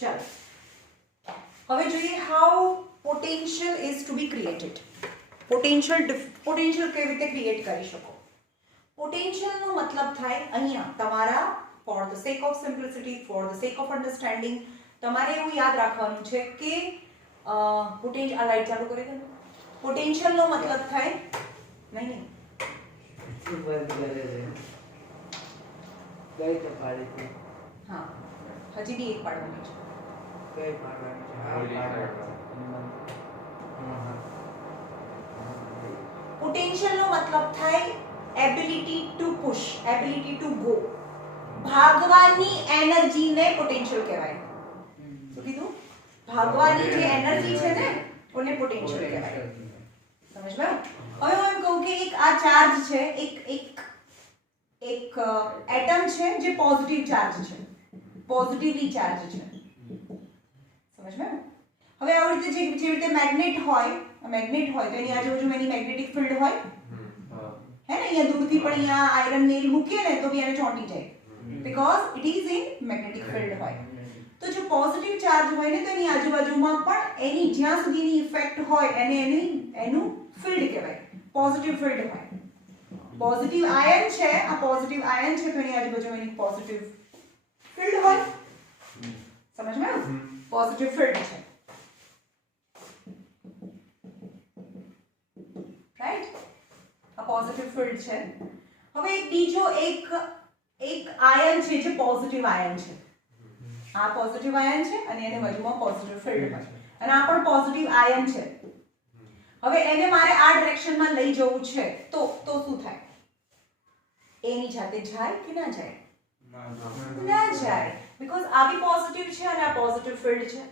ચાલો હવે જોઈએ how potential is to be created. Potential કેવી રીતે ક્રિએટ કરી શકો? પોટેન્શિયલનો મતલબ થાય અહીંયા તમારા for the sec of simplicity, for the sec of understanding તમારે એવું યાદ રાખવાનું છે કે પોટેન્શિયલ આ લાઈટ ચાલુ કરી દો. પોટેન્શિયલનો મતલબ થાય નહીં હા હજી બી એક પાડવાની છે. પોટેન્શિયલનો મતલબ થાય ability to push, ability to go. ભાગવાની એનર્જીને પોટેન્શિયલ કહેવાય. શું કીધું? ભાગવાની જે એનર્જી છે ને ઓને પોટેન્શિયલ કહેવાય. સમજ્યું? હવે હું એમ કહું કે એક આ ચાર્જ છે, એક એટમ છે જે પોઝિટિવ ચાર્જ છે, પોઝિટિવલી ચાર્જ છે. સમજ્યું? હવે આવી રીતે જે રીતે મેગ્નેટ હોય તો એની આજુબાજુ એની મેગ્નેટિક ફિલ્ડ હોય હે ને. અહીંયા દૂરથી પણ અહીંયા આયરન નેલ મૂકીએ ને તો બી એને ચોંટી જાય because it is in magnetic field હોય. તો જો પોઝિટિવ ચાર્જ હોય ને તો એની આજુબાજુમાં પણ એની જ્યાં સુધીની ઇફેક્ટ હોય એનું ફિલ્ડ કહેવાય, પોઝિટિવ ફિલ્ડ હોય. પોઝિટિવ આયન છે, આ પોઝિટિવ આયન છે તો એની આજુબાજુ એની પોઝિટિવ ફિલ્ડ હોય. સમજમાં? પોઝિટિવ ફિલ્ડ છે, રાઈટ? આ પોઝિટિવ ફિલ્ડ છે. હવે એક બીજો એક આયન છે જે પોઝિટિવ આયન છે. આ પોઝિટિવ આયન છે અને એને બાજુમાં પોઝિટિવ ફિલ્ડ હોય અને આ પણ પોઝિટિવ આયન છે. હવે એને મારે આ ડિરેક્શનમાં લઈ જવું છે તો શું થાય? એની જાતે જાય કે ના જાય? ના જાય, બીકોઝ આ બી પોઝિટિવ છે અને આ પોઝિટિવ ફિલ્ડ છે.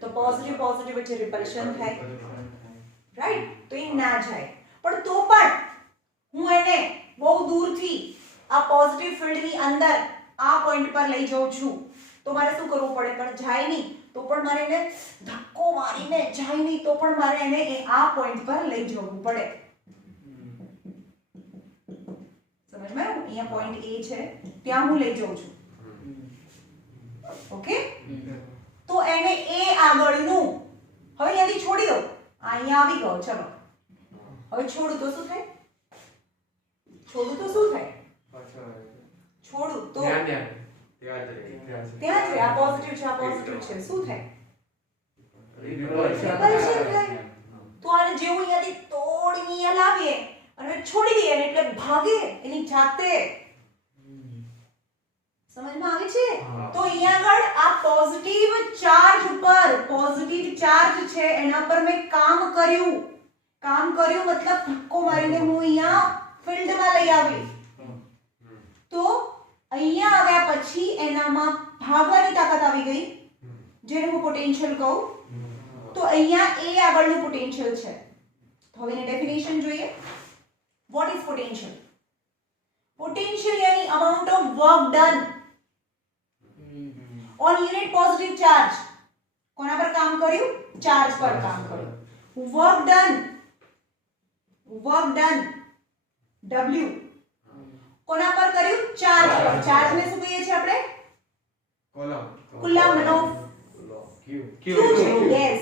તો પોઝિટિવ વચ્ચે રિપલ્શન થાય, રાઈટ? તો એ ના જાય. પણ તો પણ હું એને બહુ દૂરથી આ પોઝિટિવ ફિલ્ડની અંદર આ પોઈન્ટ પર લઈ જાઉં છું તો મારે શું કરવું પડે? પણ જાય નહીં તો પણ મારે એને ધક્કો મારીને જાય નહીં તો પણ મારે એને આ પોઈન્ટ પર લઈ જવું પડે. સમજમાં? અહીંયા પોઈન્ટ A છે, ત્યાં હું લઈ જાઉં છું. ઓકે? તો એને A આગળનું હવે અહીંયાથી છોડી દો. અહીંયા આવી ગયો, ચલો હવે છોડું તો શું થાય? છોડું તો શું થાય? છોડું તો ત્યાં જ રહે. આ પોઝિટિવ છે, આ પોઝિટિવ છે, શું થાય? રિપલ્શન થાય. તો આને જેવું અહીંયાથી તોડીને અહીંયા લાવીએ અને છોડી દઈએ એટલે ભાગે એની જાતે. સમજમાં આવે છે? તો અહીંયા આગળ આ પોઝિટિવ ચાર્જ ઉપર, પોઝિટિવ ચાર્જ છે એના પર મેં કામ કર્યું મતલબ ધક્કો મારીને હું અહીંયા ફિલ્ડમાં લઈ આવી. તો અહીંયા આવ્યા પછી એનામાં ભાગવાની તાકાત આવી ગઈ જેને હું પોટેન્શિયલ કહું. તો અહીંયા A આગળનું પોટેન્શિયલ છે. હવે એની ડેફિનેશન જોઈએ. What is potential? Potential यानी amount of work done on unit positive charge. કોના પર કામ કર્યું? ચાર્જ પર કામ કર્યું. work done W કોના પર કર્યું? ચાર્જ પર. ચાર્જ ને શું કહીએ છીએ આપણે? કુલમ્બ નો Q છે. yes.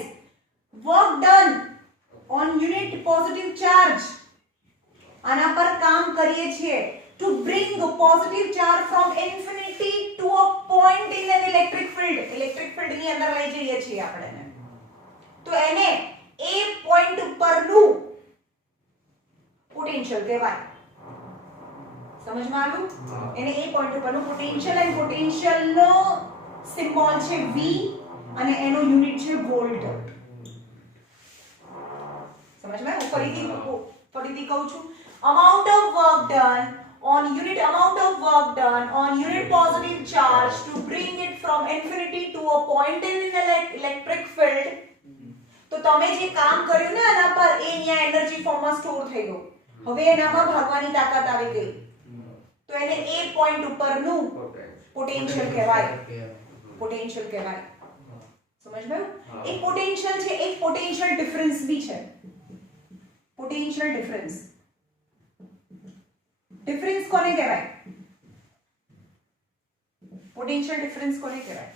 work done on unit positive charge આના પર કામ કરીએ છીએ to bring a positive charge from infinity to a point in an electric field. electric field ની અંદર લઈ જઈએ છીએ આપણે. તો એને એ પોઈન્ટ ઉપરનું પોટેન્શિયલ કહેવાય. સમજમાં આવ્યું? એને એ પોઈન્ટ ઉપરનું પોટેન્શિયલ, અને પોટેન્શિયલનો સિમ્બોલ છે V અને એનો યુનિટ છે વોલ્ટ. સમજમાં? હું ફરીથી કહું છું. amount of work done on unit positive charge to bring it from infinity to a point in an electric field. તો તમે જે કામ કર્યું ને એના પર એ અહીંયા એનર્જી ફોર્મમાં સ્ટોર થઈ ગયું. હવે એનામાં ભાગવાની તાકાત આવી ગઈ તો એને એ પોઈન્ટ ઉપરનું પોટેન્શિયલ કહેવાય. સમજ્યું? એક પોટેન્શિયલ છે, એક પોટેન્શિયલ ડિફરન્સ બી છે. પોટેન્શિયલ ડિફરન્સ ડિફરન્સ કોને કહેવાય? પોટેન્શિયલ ડિફરન્સ કોને કહેવાય?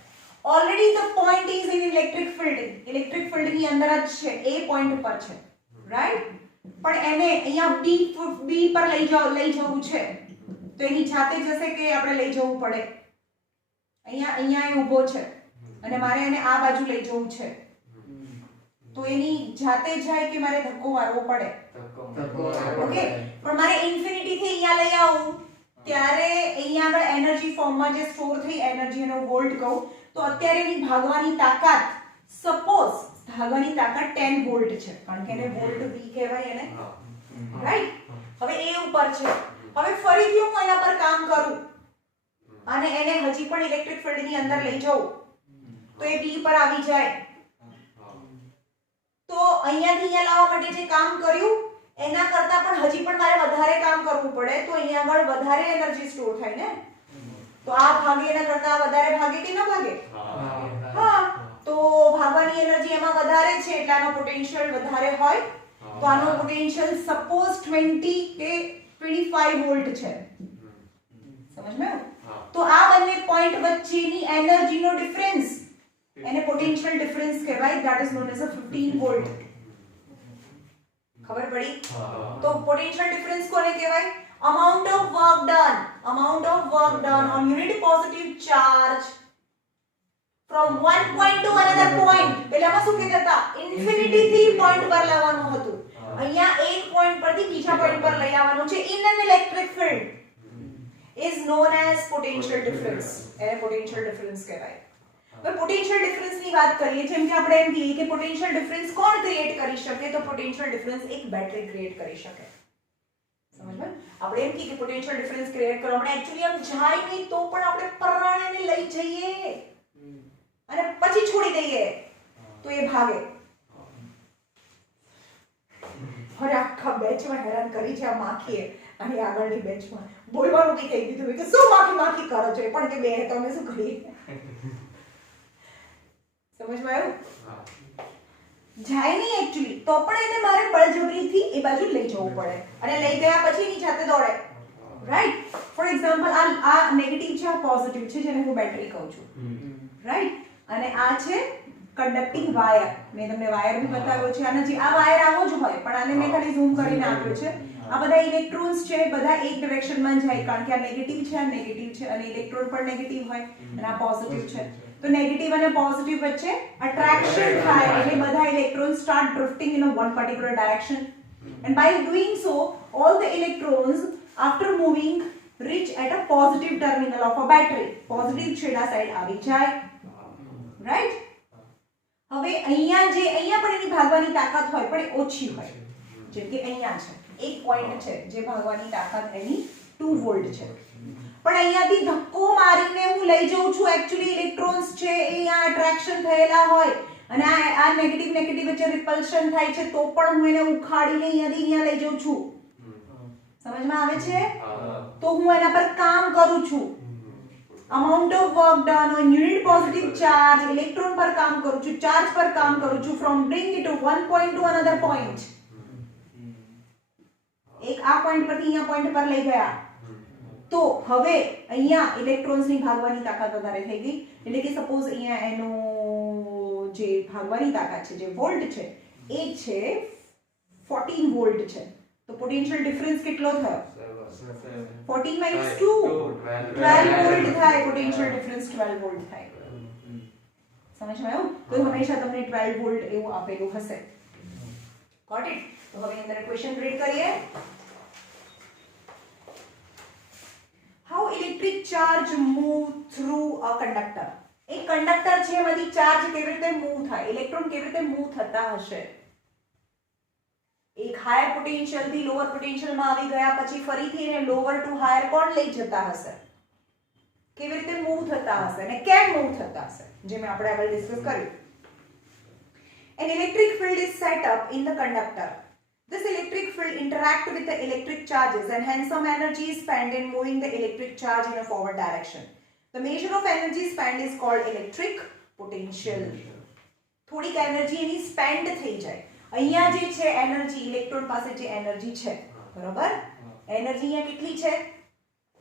Already the point is in electric field. Electric field ની અંદર જ છે, એ પોઈન્ટ પર છે, રાઈટ? પણ એને અહીંયા બી પર લઈ જવું છે, તો એની જાતે જશે કે આપણે લઈ જવું પડે? અહીંયા એ ઊભો છે અને મારે એને આ બાજુ લઈ જવું છે, તો એની જાતે જાય કે મારે ધક્કો મારવો પડે? ઓકે, પણ મારે ઇન્ફિનિટી થી અહીંયા લઈ આવું ત્યારે અહીંયા આગળ એનર્જી ફોર્મમાં જે સ્ટોર થઈ એનર્જી એનો વોલ્ટ કહું તો અત્યારે એની ભાગવાની તાકાત સપોઝ ભાગવાની તાકાત 10 વોલ્ટ છે, કારણ કે એને વોલ્ટ વી કહેવાય એને, રાઈટ? હવે એ ઉપર છે. હવે ફરીથી હું એના પર કામ કરું અને એને હજી પણ ઇલેક્ટ્રિક ફિલ્ડ ની અંદર લઈ જાઉં તો એ બી પર આવી જાય. તો અહીંયાથી અહીંયા લાવવા માટે જે કામ કર્યું એના કરતા પણ હજી પણ મારે વધારે કામ કરવું પડે, તો અહીંયા આગળ વધારે એનર્જી સ્ટોર થાય ને. તો આ ભાગે એના કરતા વધારે ભાગે કે ના ભાગે? હા, તો ભાગવાની એનર્જી એમાં વધારે છે એટલે આનો પોટેન્શિયલ વધારે હોય. તો આનો પોટેન્શિયલ સપોઝ 20 કે 25 વોલ્ટ છે. સમજમાં? તો આ બંને પોઈન્ટ વચ્ચેની એનર્જીનો ડિફરન્સ એને પોટેન્શિયલ ડિફરન્સ કહેવાય. That is known as a 15 volt. ખબર પડી? તો પોટેન્શિયલ ડિફરન્સ કોને કહેવાય? amount of work done on unit positive charge from one point to another point. પેલામાં શું કહેતા હતા? ઇન્ફિનિટી થી પોઈન્ટ પર લાવવાનું હતું, અહીંયા એક પોઈન્ટ પરથી બીજા પોઈન્ટ પર લઈ આવવાનું છે. in an electric field is known as potential difference. એને potential difference કહેવાય. હવે પોટેન્શિયલ ડિફરન્સ ની વાત કરીએ, જેમ કે આપણે એમ કહીએ કે પોટેન્શિયલ ડિફરન્સ કોણ ક્રિએટ કરી શકે? તો પોટેન્શિયલ ડિફરન્સ એક બેટરી ક્રિએટ કરી શકે. સમજમાં? આપણે એમ કહીએ કે પોટેન્શિયલ ડિફરન્સ ક્રિએટ કરવા આપણે એક્ચ્યુઅલી આમ જાય નહીં તો પણ આપણે પરાણાને લઈ જઈએ અને પછી છોડી દઈએ તો એ ભાગે. હવે આખા બેચમાં હેરાન કરી છે આ માખીએ અને આગળની બેચમાં બોલવાનું બી થઈ દીધું કે શું માખી કરો છો, પણ કે બે તમે શું કરીએ? સમજમાં આવ્યું? જાય નહીં એક્ચ્યુઅલી, તો પણ એને મારે બળજબરીથી એ બાજુ લઈ જવું પડે અને લઈ ગયા પછી એની જાતે દોડે, રાઈટ? ફોર એક્ઝામ્પલ આ નેગેટિવ છે, આ પોઝિટિવ છે, જેને હું બેટરી કહું છું, રાઈટ? અને આ છે કન્ડક્ટિંગ વાયર. મેં તમને વાયર બી બતાવ્યો છે. આના જે આ વાયર આવો જ હોય પણ આને મેં ખાલી ઝૂમ કરીને આપ્યો છે. આ બધા ઇલેક્ટ્રોન્સ છે, બધા એક ડિરેક્શનમાં જાય, કારણ કે આ નેગેટિવ છે, આ નેગેટિવ છે અને ઇલેક્ટ્રોન પણ નેગેટિવ હોય અને આ પોઝિટિવ છે. તો નેગેટિવ અને પોઝિટિવ વચ્ચે attraction થાય એટલે બધા electrons start drifting in a one particular direction, and by doing so all the electrons after moving reach at a positive terminal of a battery. positive છેડા સાઈડ આવી જાય, રાઈટ? હવે અહીંયા પણ એની ભાગવાની તાકાત હોય પણ ઓછી હોય. જેમ કે અહીંયા છે એક પોઈન્ટ છે જે ભાગવાની તાકાત એની 2 વોલ્ટ છે, પણ અહીંયાથી ધક્કો મારીને હું લઈ જાઉં છું. એક્ચ્યુઅલી ઇલેક્ટ્રોન્સ છે એ અહીંયા અટ્રેક્શન થયેલા હોય અને આ નેગેટિવ વચ્ચે રિપલ્શન થાય છે, તો પણ હું એને ઉખાડીને અહીંયાથી અહીંયા લઈ જાઉં છું. સમજમાં આવે છે? તો હું એના પર કામ કરું છું. amount of work done on unit positive charge, electron પર કામ કરું છું, ચાર્જ પર કામ કરું છું, from bring it to one point to another point. એક આ પોઈન્ટ પરથી અહીંયા પોઈન્ટ પર લઈ ગયા તો હવે અહીંયા ઇલેક્ટ્રોન્સની ભાગવાની તાકાત વધારે થઈ ગઈ. એટલે કે સપોઝ અહીંયા એનો જે ભાગવાની તાકાત છે, જે વોલ્ટ છે એ છે 14 વોલ્ટ છે. તો પોટેન્શિયલ ડિફરન્સ કેટલો થયો? 14 minus 2 12 વોલ્ટ થાય. પોટેન્શિયલ ડિફરન્સ 12 વોલ્ટ થાય. સમજમાં આવ્યું? તો હંમેશા તમને 12 વોલ્ટ એવું આપેલું હશે. Got it? તો હવે અંદર ક્વેશ્ચન રીડ કરીએ. How electric charge move through a conductor? એક કંડક્ટર છે એમાંથી ચાર્જ કેવી રીતે મૂવ થાય, ઇલેક્ટ્રોન કેવી રીતે મૂવ થતા હશે? એક હાયર પોટેન્શિયલ થી લોઅર પોટેન્શિયલમાં આવી ગયા પછી ફરીથી એને લોઅર ટુ હાયર કોણ લઈ જતા હશે? કેવી રીતે મૂવ થતા હશે અને કેમ મૂવ થતા હશે? જે મેં આપણે આગળ ડિસ્કસ કર્યું. An electric field is set up in the conductor. This electric field interacts with the electric charges and hence some energy is spent in moving the electric charge in a forward direction. The measure of energy spent is called electric potential. થોડીક energy એની spend થઈ જાય. અહીંયા જે છે energy, electron પાસે જે energy છે, બરોબર, એનર્જી અહીંયા કેટલી છે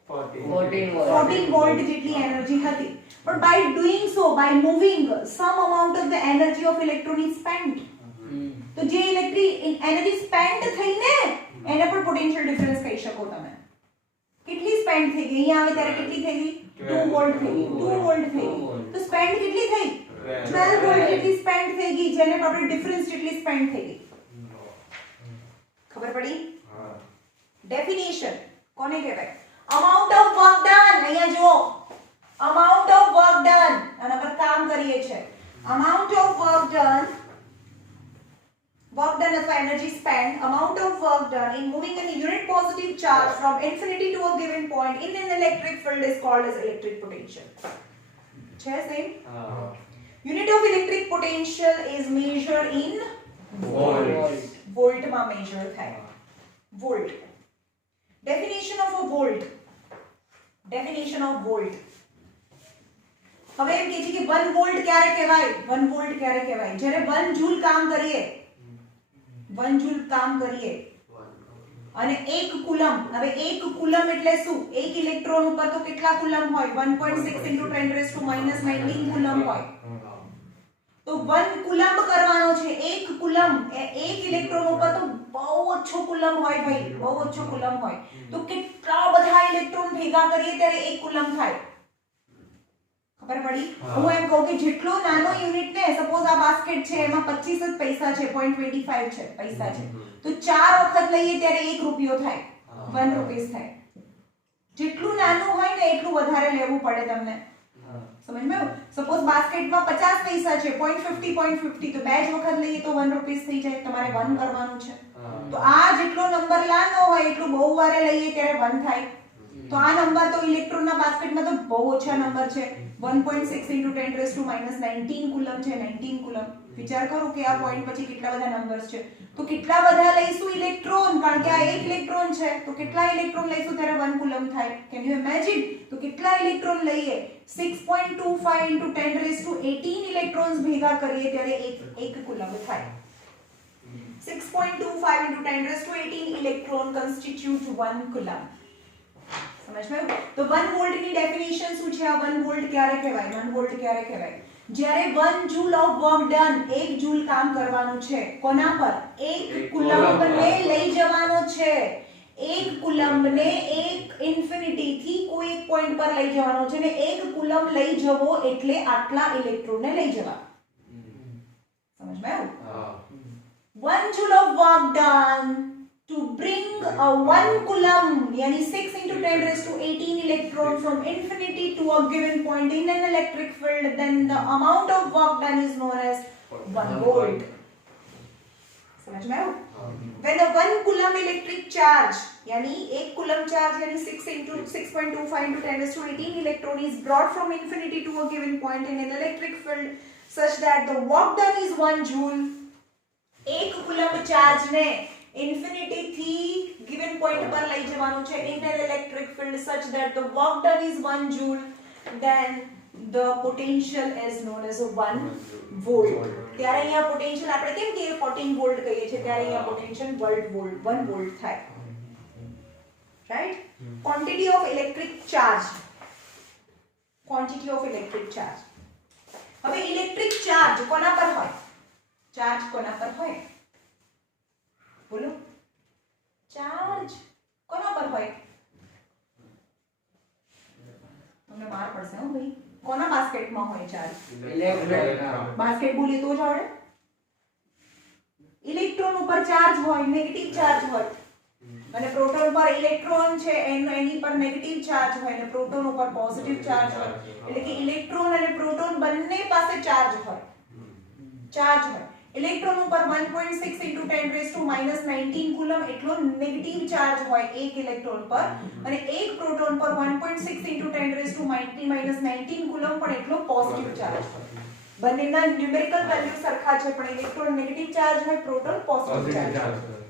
14 વોલ્ટ જેટલી એનર્જી હતી પણ by doing so by moving some amount of the energy of electron is spent તો જે ઇલેક્ટ્રિક એનર્જી સ્પેન્ટ થઈને એને પણ પોટેન્શિયલ ડિફરન્સ કહી શકો તમે કેટલી સ્પેન્ટ થઈ ગઈ અહીંયા આવે ત્યારે કેટલી થઈ ગઈ 2 વોલ્ટ થઈ ગઈ 2 વોલ્ટ થઈ ગઈ તો સ્પેન્ટ કેટલી થઈ 12 વોલ્ટ જેટલી સ્પેન્ટ થઈ ગઈ જેને આપણે ડિફરન્સ જેટલી સ્પેન્ટ થઈ ગઈ ખબર પડી ડેફિનેશન કોને કહેવાય amount of work done અહીંયા જો amount of work done આના પર કામ કરીએ છે amount of work done અથવા energy spent amount of work done in moving an unit positive charge from infinity to a given point in an electric field is called as electric potential છે same unit of electric potential is measured in volt માં measure થાય volt definition of a volt હવે એમ કહે છે કે 1 volt ક્યારે કહેવાય 1 volt ક્યારે કહેવાય જ્યારે 1 જૂલ કામ કરીએ 1 જૂલ કામ કરીએ અને 1 કુલમ હવે 1 કુલમ એટલે શું 1 ઇલેક્ટ્રોન ઉપર તો કેટલા કુલમ હોય 1.6 × 10⁻⁻19 કુલમ હોય તો 1 કુલમ કરવાનો છે 1 કુલમ 1 ઇલેક્ટ્રોન ઉપર તો બહુ ઓછો કુલમ હોય ભાઈ બહુ ઓછો કુલમ હોય તો કેટલા બધા ઇલેક્ટ્રોન ભેગા કરીએ ત્યારે 1 કુલમ થાય ખબર પડી હું એમ કહું કે જેટલો નાનો યુનિટ ને સપોઝ આ બાસ્કેટ છે એમાં 25 જ પૈસા છે 0.25 છે પૈસા છે તો 4 વખત લઈએ ત્યારે 1 રૂપિયો થાય 1 રૂપીસ થાય જેટલું નાનું હોય ને એટલું વધારે લેવું પડે તમને સમજમાં સપોઝ બાસ્કેટમાં 50 પૈસા છે 0.50 તો બે જ વખત લઈએ તો 1 રૂપીસ થઈ જાય તમારે 1 કરવાનું છે તો આ જેટલો નંબર નાનો હોય એટલું બહુ વારે લઈએ ત્યારે 1 થાય તો આ નંબર તો ઇલેક્ટ્રોનના બાસ્કેટમાં તો બહુ ઓછા નંબર છે 1.6 × 10⁻⁻19 કુલમ છે 19 કુલમ વિચાર કરો કે આ પોઈન્ટ પછી કેટલા બધા નંબર્સ છે તો કેટલા બધા લઈશું ઇલેક્ટ્રોન કારણ કે આ એક ઇલેક્ટ્રોન છે તો કેટલા ઇલેક્ટ્રોન લઈશું ત્યારે 1 કુલમ થાય કેન યુ ઇમેજિન તો કેટલા ઇલેક્ટ્રોન લઈએ 6.25 × 10⁻18 ઇલેક્ટ્રોન્સ ભેગા કરીએ ત્યારે 1 કુલમ થાય 6.25 × 10⁻18 ઇલેક્ટ્રોન constitute 1 કુલમ સમજ માં તો 1 વોલ્ટ ની ડેફિનેશન શું છે આ 1 વોલ્ટ ક્યારે કહેવાય 1 વોલ્ટ ક્યારે કહેવાય જ્યારે 1 joule of work done 1 joule કામ કરવાનું છે કોના પર 1 કુલમ્બને લઈ જવાનો છે 1 કુલમ્બને 1 ઇન્ફિનિટી થી કોઈ એક પોઈન્ટ પર લઈ જવાનો છે ને 1 કુલમ્બ લઈ જવો એટલે આટલા ઇલેક્ટ્રોનને લઈ જવા સમજ માં આવ્યું 1 joule of work done to bring a 1 coulomb yani 6 × 10⁻18 electron from infinity to a given point in an electric field then the amount of work done is known as 1 volt समझ में आया when a 1 coulomb electric charge yani 1 coulomb charge yani 6 × 6.25 × 10⁻18 electron is brought from infinity to a given point in an electric field such that the work done is 1 joule 1 coulomb charge ને infinity થી given point પર લઈ જવાનું છે in an electric field such that the work done is 1 joule then the potential is known as 1 volt ત્યારે અહીંયા potential આપણે કેમ કે 14 વોલ્ટ કહીએ છીએ ત્યારે અહીંયા પોટેન્શિયલ 1 વોલ્ટ થાય right quantity of electric charge હવે ઇલેક્ટ્રિક ચાર્જ કોના પર હોય ચાર્જ કોના પર હોય બોલો ચાર્જ કોના પર હોય તમને માર પડશે હો ભાઈ કોના બાસ્કેટમાં હોય ચાર્જ બાસ્કેટ બોલી તો જ આવડે ઇલેક્ટ્રોન ઉપર ચાર્જ હોય નેગેટિવ ચાર્જ હોય અને પ્રોટોન પર ઇલેક્ટ્રોન છે એની પર નેગેટિવ ચાર્જ હોય અને પ્રોટોન ઉપર પોઝિટિવ ચાર્જ હોય એટલે કે ઇલેક્ટ્રોન અને પ્રોટોન બંને પાસે ચાર્જ હોય ઇલેક્ટ્રોન ઉપર 1.6 × 10⁻⁻19 કુલમ એટલો નેગેટિવ ચાર્જ હોય એક ઇલેક્ટ્રોન પર અને એક પ્રોટોન પર 1.6 × 10⁻⁻19 કુલમ પણ એટલો પોઝિટિવ ચાર્જ હોય બંનેના ન્યુમેરિકલ વેલ્યુ સરખા છે પણ ઇલેક્ટ્રોન નેગેટિવ ચાર્જ હોય પ્રોટોન પોઝિટિવ ચાર્જ હોય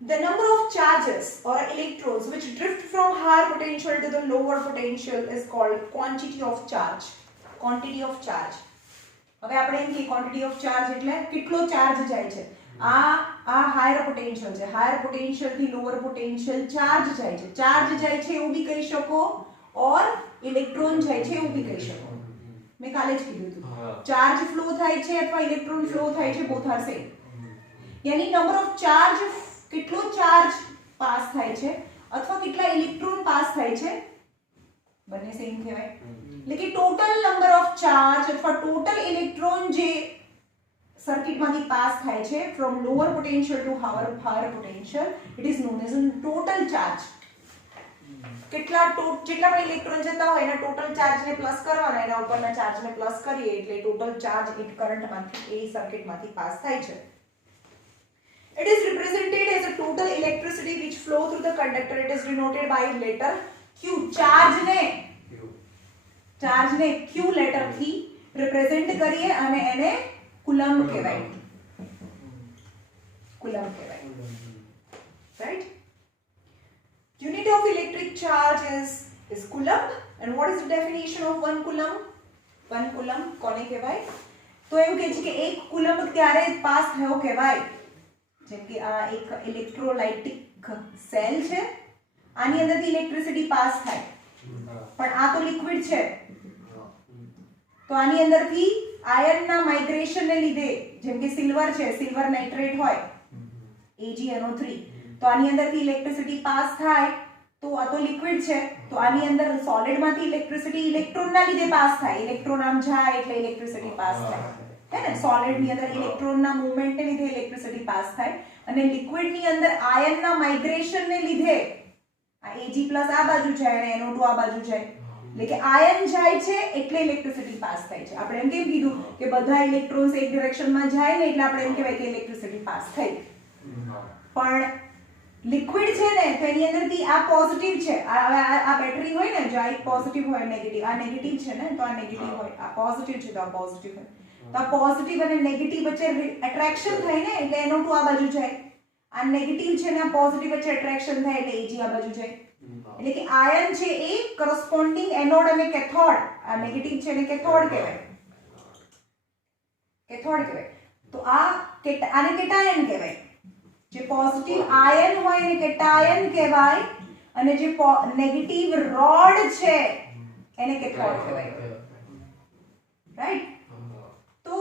The number of charges or electrons which drift from higher potential to the lower potential is called quantity of charge. હવે આપણે એમ કે quantity of charge એટલે કેટલો ચાર્જ જાય છે આ હાયર પોટેન્શિયલ છે, હાયર પોટેન્શિયલ થી લોઅર પોટેન્શિયલ ચાર્જ જાય છે, ચાર્જ જાય છે એવું બી કહી શકો, ઓર ઇલેક્ટ્રોન જાય છે એવું બી કહી શકો. મેં કાલે જ કીધું હતું, ચાર્જ ફ્લો થાય છે અથવા ઇલેક્ટ્રોન ફ્લો થાય છે, બોથ આર સેમ. યાની નંબર ઓફ ચાર્જ, કેટલો ચાર્જ પાસ થાય છે અથવા કેટલા ઇલેક્ટ્રોન પાસ થાય છે, બંને સેમ કહેવાય. એટલે કે ટોટલ નંબર ઓફ ચાર્જ અથવા ટોટલ ઇલેક્ટ્રોન જે સર્કિટમાંથી પાસ થાય છે from lower potential to higher potential, it is known as total charge. જેટલા પણ ઇલેક્ટ્રોન જતા હોય એના ટોટલ ચાર્જને પ્લસ કરવાના, એના ઉપરના ચાર્જને પ્લસ કરીએ એટલે ટોટલ ચાર્જ ઇટ કરંટમાંથી એ સર્કિટમાંથી પાસ થાય છે. It is represented as a total electricity which flow through the conductor. It is denoted by letter Q. Charge ને Q લેટર થી રિપ્રેઝન્ટ કરીએ અને એને કુલમ કહેવાય. Right? Unit of electric charge is coulomb. And what is the definition of 1 coulomb? 1 coulomb કોને કહેવાય? તો એવું કહે છે કે 1 કુલમ્બ ત્યારે પાસ થયો કહેવાય. જેમ કે આ એક ઇલેક્ટ્રોલાઇટિક સેલ છે, આની અંદરથી ઇલેક્ટ્રિસિટી પાસ થાય, પણ આ તો લિક્વિડ છે, તો આની અંદરથી આયનના માઇગ્રેશનને લીધે, જેમ કે સિલ્વર છે, સિલ્વર નાઇટ્રેટ હોય AgNO3, તો આની અંદરથી ઇલેક્ટ્રિસિટી પાસ થાય, તો આ તો લિક્વિડ છે, તો આની અંદર સોલિડમાંથી ઇલેક્ટ્રિસિટી ઇલેક્ટ્રોનના લીધે પાસ થાય, ઇલેક્ટ્રોન આમ જાય એટલે ઇલેક્ટ્રિસિટી પાસ થાય, है ना. સોલિડની અંદર ઇલેક્ટ્રોનના મૂવમેન્ટને લીધે ઇલેક્ટ્રિસિટી પાસ થાય, અને લિક્વિડની અંદર આયનના માઇગ્રેશનને લીધે આ Ag+ આ બાજુ જાય અને NO2 આ બાજુ જાય, એટલે કે આયન જાય છે એટલે ઇલેક્ટ્રિસિટી પાસ થાય છે. આપણે એમ કેમ કીધું કે બધા ઇલેક્ટ્રોન્સ એક ડિરેક્શનમાં જાય ને એટલે આપણે એમ કહેવાય કે ઇલેક્ટ્રિસિટી પાસ થઈ. પણ લિક્વિડ છે ને તો એની અંદરથી આ પોઝિટિવ છે, આ બેટરી હોય ને, જો આ એક પોઝિટિવ હોય નેગેટિવ, આ નેગેટિવ છે ને તો આ નેગેટિવ હોય, આ પોઝિટિવ છે તો આ પોઝિટિવ હોય, તો આ પોઝિટિવ અને નેગેટિવ વચ્ચે એટ્રેક્શન થાય ને એટલે NO2 આ બાજુ જાય, આ નેગેટિવ છે ને આ પોઝિટિવ વચ્ચે એટ્રેક્શન થાય એટલે Ag આ બાજુ જાય, એટલે કે આયન છે એ કરસ્પોન્ડિંગ એનોડ અને કેથોડ, આ નેગેટિવ છે ને કેથોડ કહેવાય, તો આને કેટાયન કહેવાય. જે પોઝિટિવ આયન હોય એને કેટાયન કહેવાય, અને જે નેગેટિવ રોડ છે એને કેથોડ કહેવાય. રાઈટ? તો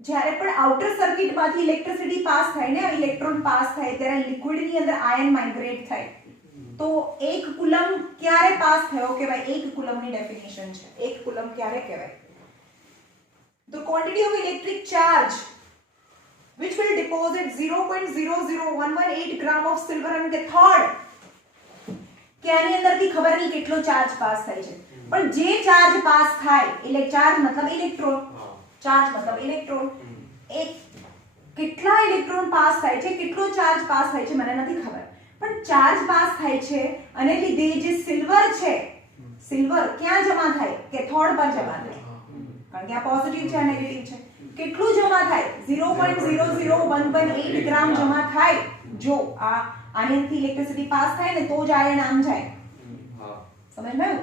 જ્યારે પણ આઉટર સર્કિટમાંથી ઇલેક્ટ્રિસિટી પાસ થાય ને, ઇલેક્ટ્રોન પાસ થાય ત્યારે લિક્વિડની અંદર આયન માઇગ્રેટ થાય, તો 1 કુલમ ક્યારે પાસ થયો કહેવાય? 1 કુલમની ડેફિનેશન છે. 1 કુલમ ક્યારે કહેવાય? The quantity of electric charge which will deposit 0.00118 gram of silver on cathode, કે આની અંદરથી ખબર નહીં કેટલો ચાર્જ પાસ થાય છે, પણ જે ચાર્જ પાસ થાય, એટલે ચાર્જ મતલબ ઇલેક્ટ્રોન, ચાર્જ મતલબ ઇલેક્ટ્રોન, એક કેટલા ઇલેક્ટ્રોન પાસ થાય છે, કેટલો ચાર્જ પાસ થાય છે મને નથી ખબર, પણ ચાર્જ પાસ થાય છે અને લીધે જે સિલ્વર છે, સિલ્વર ક્યાં જમા થાય? કેથોડ પર જમા થાય, કારણ કે આ પોઝિટિવ છે આ નેગેટિવ છે. કેટલું જમા થાય? 0.00118 ગ્રામ જમા થાય. જો આનેથી ઇલેક્ટ્રિસિટી પાસ થાય ને તો જ આયન આમ જાય, સમજમાં?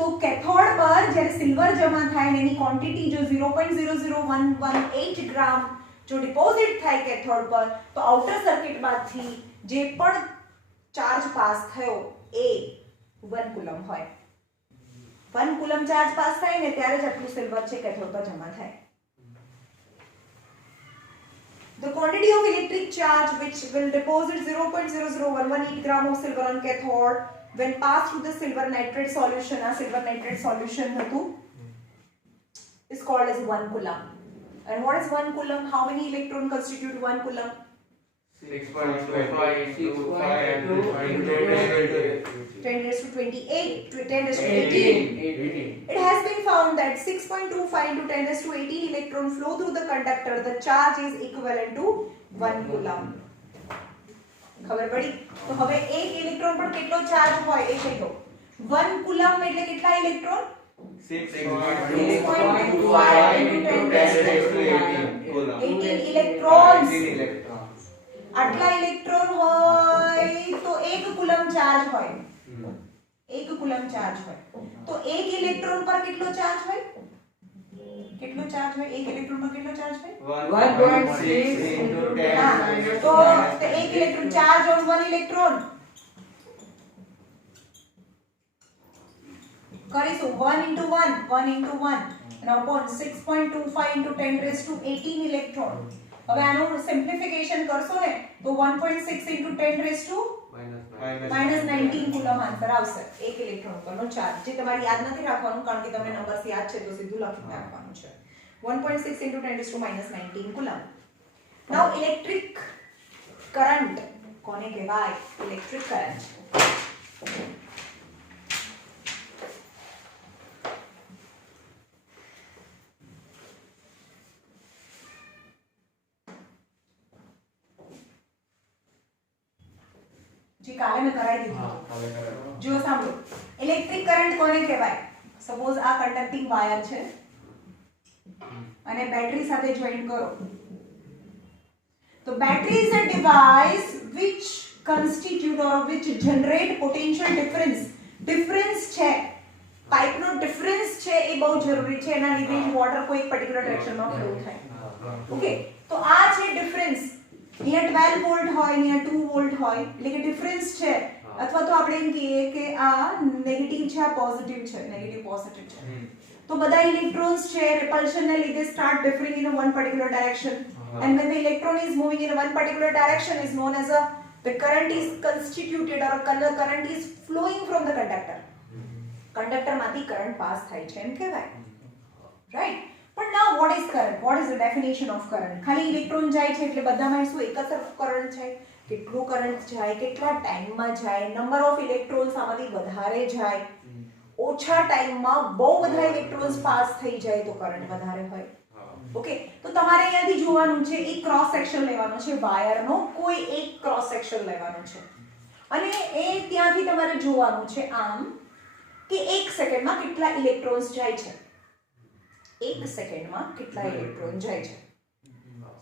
તો કેથોડ પર જ્યારે સિલ્વર જમા થાય ને એની ક્વોન્ટિટી જો 0.00118 ગ્રામ જો ડિપોઝિટ થાય કેથોડ પર, તો આઉટર સર્કિટમાંથી જે પણ ચાર્જ પાસ થયો એ 1 કુલમ હોય. 1 કુલમ ચાર્જ પાસ થાય ને ત્યારે જ આટલું સિલ્વર છે કેથોડ પર જમા થાય. The quantity of electric charge which will deposit 0.00118 gram of silver on cathode when passed through the silver nitrate solution, a silver nitrate solution is called as 1 coulomb. And what is 1 coulomb? How many electron constitute 1 coulomb? 6.25 into 5 10 raised to 28 to 10 raised to 18. It has been found that 6.25 into 10 raised to 18 electron flow through the conductor. The charge is equivalent to 1 coulomb. ખબર પડી? તો હવે એક electron પર કેટલો charge હોય એ કહી દો. 1 કુલમ એટલે કેટલા electron? 6.25 into 10 raised to 18 18 electrons. આટલા ઇલેક્ટ્રોન હોય તો 1 કુલમ ચાર્જ હોય. 1 કુલમ ચાર્જ હોય તો 1 ઇલેક્ટ્રોન પર કેટલો ચાર્જ હોય? કેટલો ચાર્જ હોય એક ઇલેક્ટ્રોનમાં કેટલો ચાર્જ હોય 1.6 into 10 હા, minus તો 2 એક electron charge on one electron કરીશું 1 into 1 into 1 and upon 6.25 into 10 raised to 18 electron હવે આનું સિમ્પ્લિફિકેશન કરશો ને તો 1.6 into 10 raised to minus 19 coulomb answer આવશે એક ઇલેક્ટ્રોન પરનો ચાર્જ જે તમારે યાદ નથી રાખવાનું કારણ કે તમને નંબર્સ યાદ છે તો સીધું લખી નાખવાનું છે 1.6 into 10 raised to minus 19 coulomb now electric current કોને કહેવાય ઇલેક્ટ્રિક કરંટ जी काले में कराई दीधું જો સાંભળો ઇલેક્ટ્રિક કરંટ કોને કહેવાય સપોઝ આ કંડક્ટિંગ વાયર છે અને બેટરી સાથે જોઈન્ટ કરો તો battery is a device which constitute or which generate potential difference છે પાઇપનો ડિફરન્સ છે એ બહુ જરૂરી છે એના લીધે જ વોટર કોઈ એક પર્ટિક્યુલર ડાયરેક્શનમાં ફ્લો થાય ઓકે તો આ છે ડિફરન્સ અહીંયા 12 વોલ્ટ હોય અહીંયા 2 વોલ્ટ હોય એટલે કે ડિફરન્સ છે અથવા તો આપણે એમ કહીએ કે આ નેગેટિવ છે આ પોઝિટિવ છે નેગેટિવ પોઝિટિવ છે તો બધા ઇલેક્ટ્રોન્સ છે repulsion ને લીધે start differing in a one particular direction and when the electron is moving in a one particular direction is known as a the current is constituted or current is flowing from the conductor માંથી current pass થાય છે એમ કહેવાય right But now what is current? What is the definition of current? ખાલી electron જાય છે એટલે બધામાં શું એક જ કરંટ છે કેટલો કરંટ જાય કેટલા ટાઈમમાં જાય નંબર ઓફ ઇલેક્ટ્રોન્સ આમાંથી વધારે જાય ઓછા ટાઈમમાં બહુ બધા ઇલેક્ટ્રોન્સ પાસ થઈ જાય તો કરંટ વધારે હોય ઓકે તો તમારે અહીંયાથી જોવાનું છે એક ક્રોસ સેક્શન લેવાનો છે વાયરનો કોઈ એક ક્રોસ સેક્શન લેવાનો છે અને એ ત્યાંથી તમારે જોવાનું છે આમ કે એક સેકન્ડમાં કેટલા ઇલેક્ટ્રોન્સ જાય છે એક સેકન્ડમાં કેટલા ઇલેક્ટ્રોન જાય છે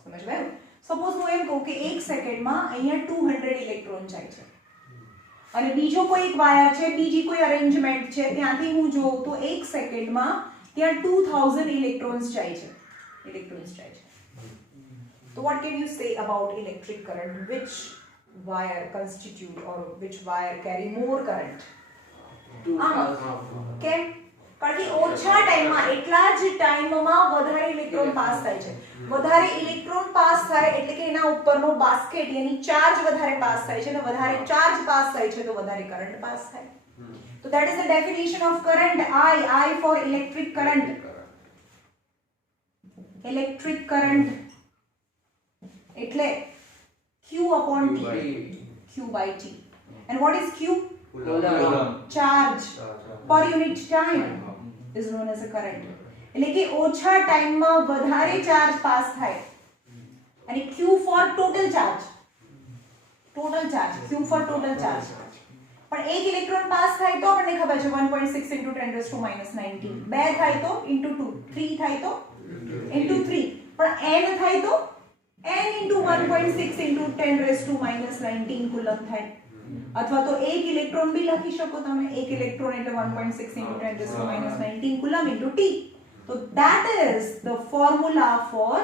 સમજવાયું સપોઝ હું એમ કહું કે એક સેકન્ડમાં અહીંયા 200 ઇલેક્ટ્રોન જાય છે અને બીજો કોઈ એક વાયર છે બીજી કોઈ અરેન્જમેન્ટ છે ત્યાંથી હું જોઉં તો એક સેકન્ડમાં ત્યાં 2000 ઇલેક્ટ્રોન્સ જાય છે તો what can you say about electric current which wire constitute or which wire carry more current કેમ કારણ કે ઓછા ટાઈમમાં એટલા જ ટાઈમમાં વધારે ઇલેક્ટ્રોન પાસ થાય છે વધારે ઇલેક્ટ્રોન પાસ થાય એટલે કે એના ઉપરનો બાસ્કેટ યાની ચાર્જ વધારે પાસ થાય છે અને વધારે ચાર્જ પાસ થાય છે તો વધારે કરંટ પાસ થાય તો that is the definition of current I for electric current એટલે Q upon T Q by T and what is Q charge per unit time is known as a current એટલે કે ઓછા ટાઈમમાં વધારે charge pass થાય અને Q for total charge Q for total charge પણ એક ઇલેક્ટ્રોન પાસ થાય તો આપણને ખબર છે 1.6 into 10 raised to minus 19 બે થાય તો into 2 3 થાય તો into 3 પણ n થાય તો n into 1.6 into 10 raised to minus 19 coulomb થાય અથવા તો એક ઇલેક્ટ્રોન બી લખી શકો તમે એક ઇલેક્ટ્રોન એટલે 1.6 into 10 raised to minus 19 coulomb into t so that is the formula for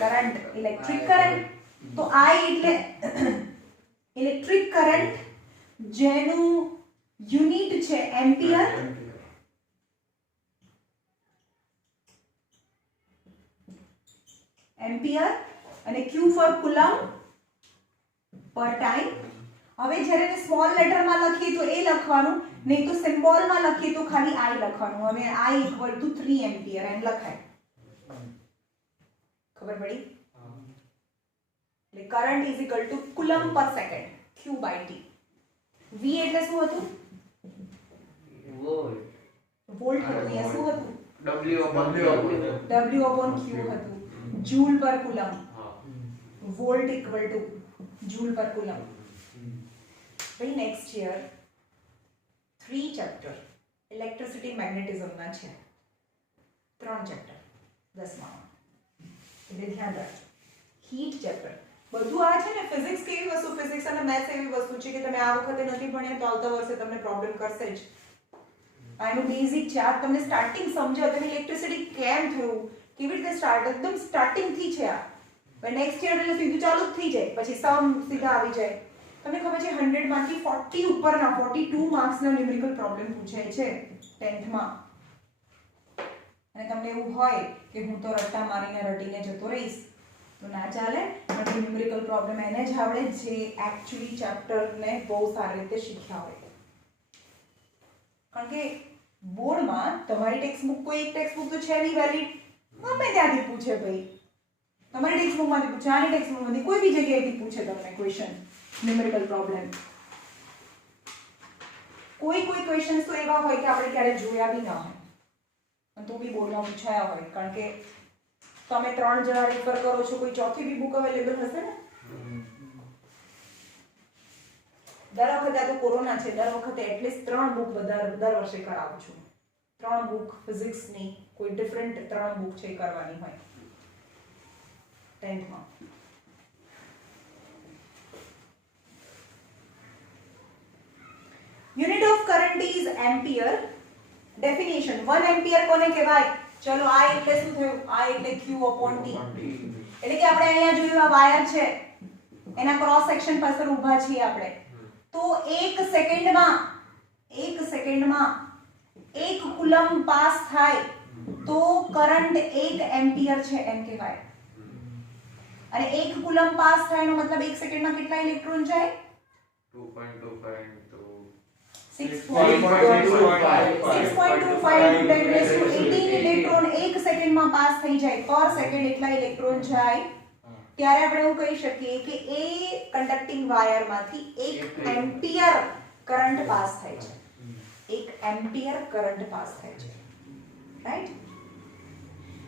current electric current તો I એટલે electric current જેનું યુનિટ છે એમ્પિયર અને Q for coulomb per time હવે જ્યારે ને સ્મોલ લેટરમાં લખીએ તો એ લખવાનું નહીં તો સિમ્બોલમાં લખીએ તો ખાલી I લખવાનું હવે I equal to 3 એમ્પિયર એમ લખાય ખબર પડી એટલે current is equal to coulomb પર second Q by T V એટલે શું હતું વોલ્ટ હતું અહીંયા શું હતું W upon Q હતું જૂલ પર coulomb volt equal to joule પર કુલમ ભાઈ નેક્સ્ટ યર 3 ચેપ્ટર ઇલેક્ટ્રિસિટી મેગ્નેટિઝમના છે 3 ચેપ્ટર 10માં એટલે ધ્યાન રાખજો હીટ ચેપ્ટર બધું આ છે ને ફિઝિક્સ કેવી વસ્તુ ફિઝિક્સ અને મેથ્સ એવી વસ્તુ છે કે તમે આ વખતે નથી ભણ્યા તો આવતા વર્ષે તમને પ્રોબ્લેમ કરશે જ આનું બેઝિક છે. આ તમને સ્ટાર્ટિંગ સમજો તમે ઇલેક્ટ્રિસિટી કેમ થયું, કેવી રીતે સ્ટાર્ટ, એકદમ સ્ટાર્ટિંગ થી છે આ. પણ નેક્સ્ટ યર એટલે સીધું ચાલુ જ થઈ જાય, પછી સમ સીધા આવી જાય. તમને ખબર છે 100 માંથી 40 ઉપરના 42 માર્ક્સના ન્યુમેરિકલ પ્રોબ્લેમ પૂછાય છે 10th માં. અને તમને એવું હોય કે હું તો રટ્ટા મારીને રટીને જતો રહીશ તો ના ચાલે. પણ ન્યુમેરિકલ પ્રોબ્લેમ એને જ આવડે જે એક્ચ્યુઅલી ચેપ્ટરને બહુ સારી રીતે શીખ્યા હોય. કારણ કે બોર્ડમાં તમારી ટેક્સ્ટબુક, કોઈ એક ટેક્સ્ટબુક તો છે નહીં વેલિડ, ગમે ત્યાંથી પૂછે ભાઈ. તમારી ટેક્સ્ટબુકમાંથી પૂછે, આની ટેક્સ્ટબુકમાંથી, કોઈ બી જગ્યાએથી પૂછે તમને ક્વેશ્ચન ન્યુમેરિકલ પ્રોબ્લેમ. કોઈ ક્વેશ્ચન્સ તો એવા હોય કે આપણે ક્યારે જોયા બી ના હોય અને તો બી બોર્ડમાં પૂછાયા હોય. કારણ કે તમે 3 જણા રેફર કરો છો, કોઈ ચોથી બી બુક અવેલેબલ હશે ને. દર વખતે આ તો કોરોના છે, દર વખતે એટલીસ્ટ 3 બુક દર વર્ષે કરાવું છું. 3 બુક ફિઝિક્સની કોઈ ડિફરન્ટ 3 બુક છે કરવાની હોય 10th માં. Unit of current is ampere. Definition 1 ampere કોને કહેવાય? ચલો આ એટલે શું થયું? આ એટલે Q upon T. એટલે કે આપણે અહીંયા જોયું આ વાયર છે, એના ક્રોસ સેક્શન પાસે ઊભા છીએ આપણે. તો 1 સેકન્ડમાં 1 કુલમ પાસ થાય તો કરંટ 1 એમ્પિયર છે એમ કહેવાય. અને 1 કુલમ પાસ થાય એનો મતલબ 1 સેકન્ડમાં કેટલા ઇલેક્ટ્રોન જાય? 2.25 into 6.25 into 10 raised to 18 electron 1 સેકન્ડમાં પાસ થઈ જાય. પર સેકન્ડ એટલા ઇલેક્ટ્રોન જાય. ત્યારે આપણે એવું કહી શકીએ કે એ કન્ડક્ટિંગ વાયરમાંથી 1 એમ્પિયર કરંટ પાસ થાય છે. 1 એમ્પિયર કરંટ પાસ થાય છે. રાઈટ?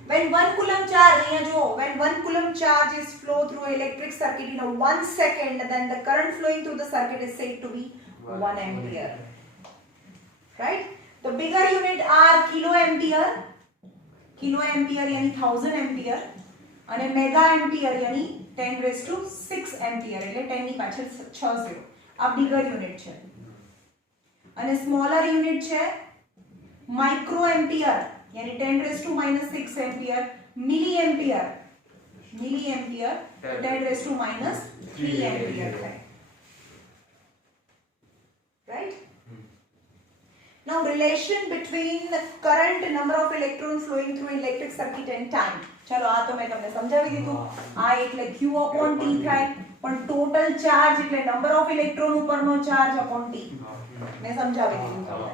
when 1 coulomb charge, અહીંયા જો, when 1 coulomb charge is flow through electric circuit in a 1 second, then the current flowing through the circuit is said to be 1 ampere. Right? The bigger unit are kilo ampere यानी 1000 ampere અને mega ampere यानी 10 raised to 6 ampere એટલે 10 ની પાછળ 6 0. આ bigger unit છે. અને smaller unit છે માઇક્રો એમ્પિયર यानी 10 raised to -6 ampere. Milli ampere 10 raised to -3 ampere है. Right? Now relation between the current, number of electrons flowing through electric circuit and time. चलो આ તો મેં તમને સમજાવી દીધું. આ એટલે Q upon T થાય, પણ ટોટલ ચાર્જ એટલે નંબર ઓફ ઇલેક્ટ્રોન ઉપરનો ચાર્જ upon T. મેં સમજાવી દીધું તમને.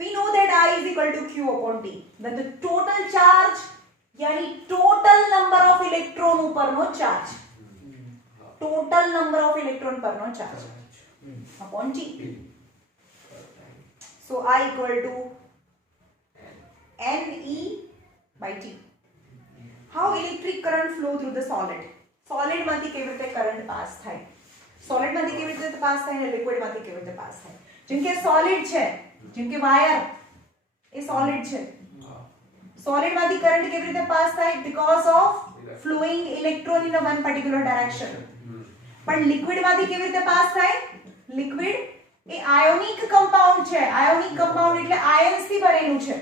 We know that I is equal to Q upon T. When the total charge यानी total number of electron ઉપરનો charge, total number of electron પરનો charge upon T. So I equal to NE by T. How electric current flow through the solid? Solid માંથી કેવી રીતે current pass થાય? Solid માંથી કેવી રીતે પાસ થાય અને લિક્વિડ માંથી કેવી રીતે પાસ થાય? જેમ કે સોલિડ છે, જેમ કે વાયર એ સોલિડ છે. સોલિડ માંથી કરંટ કેવી રીતે પાસ થાય? Because of flowing electron in one particular direction. પણ લિક્વિડ માંથી કેવી રીતે પાસ થાય? લિક્વિડ એ આયોનિક કમ્પાઉન્ડ છે. આયોનિક કમ્પાઉન્ડ એટલે આયન્સ થી બનેલું છે.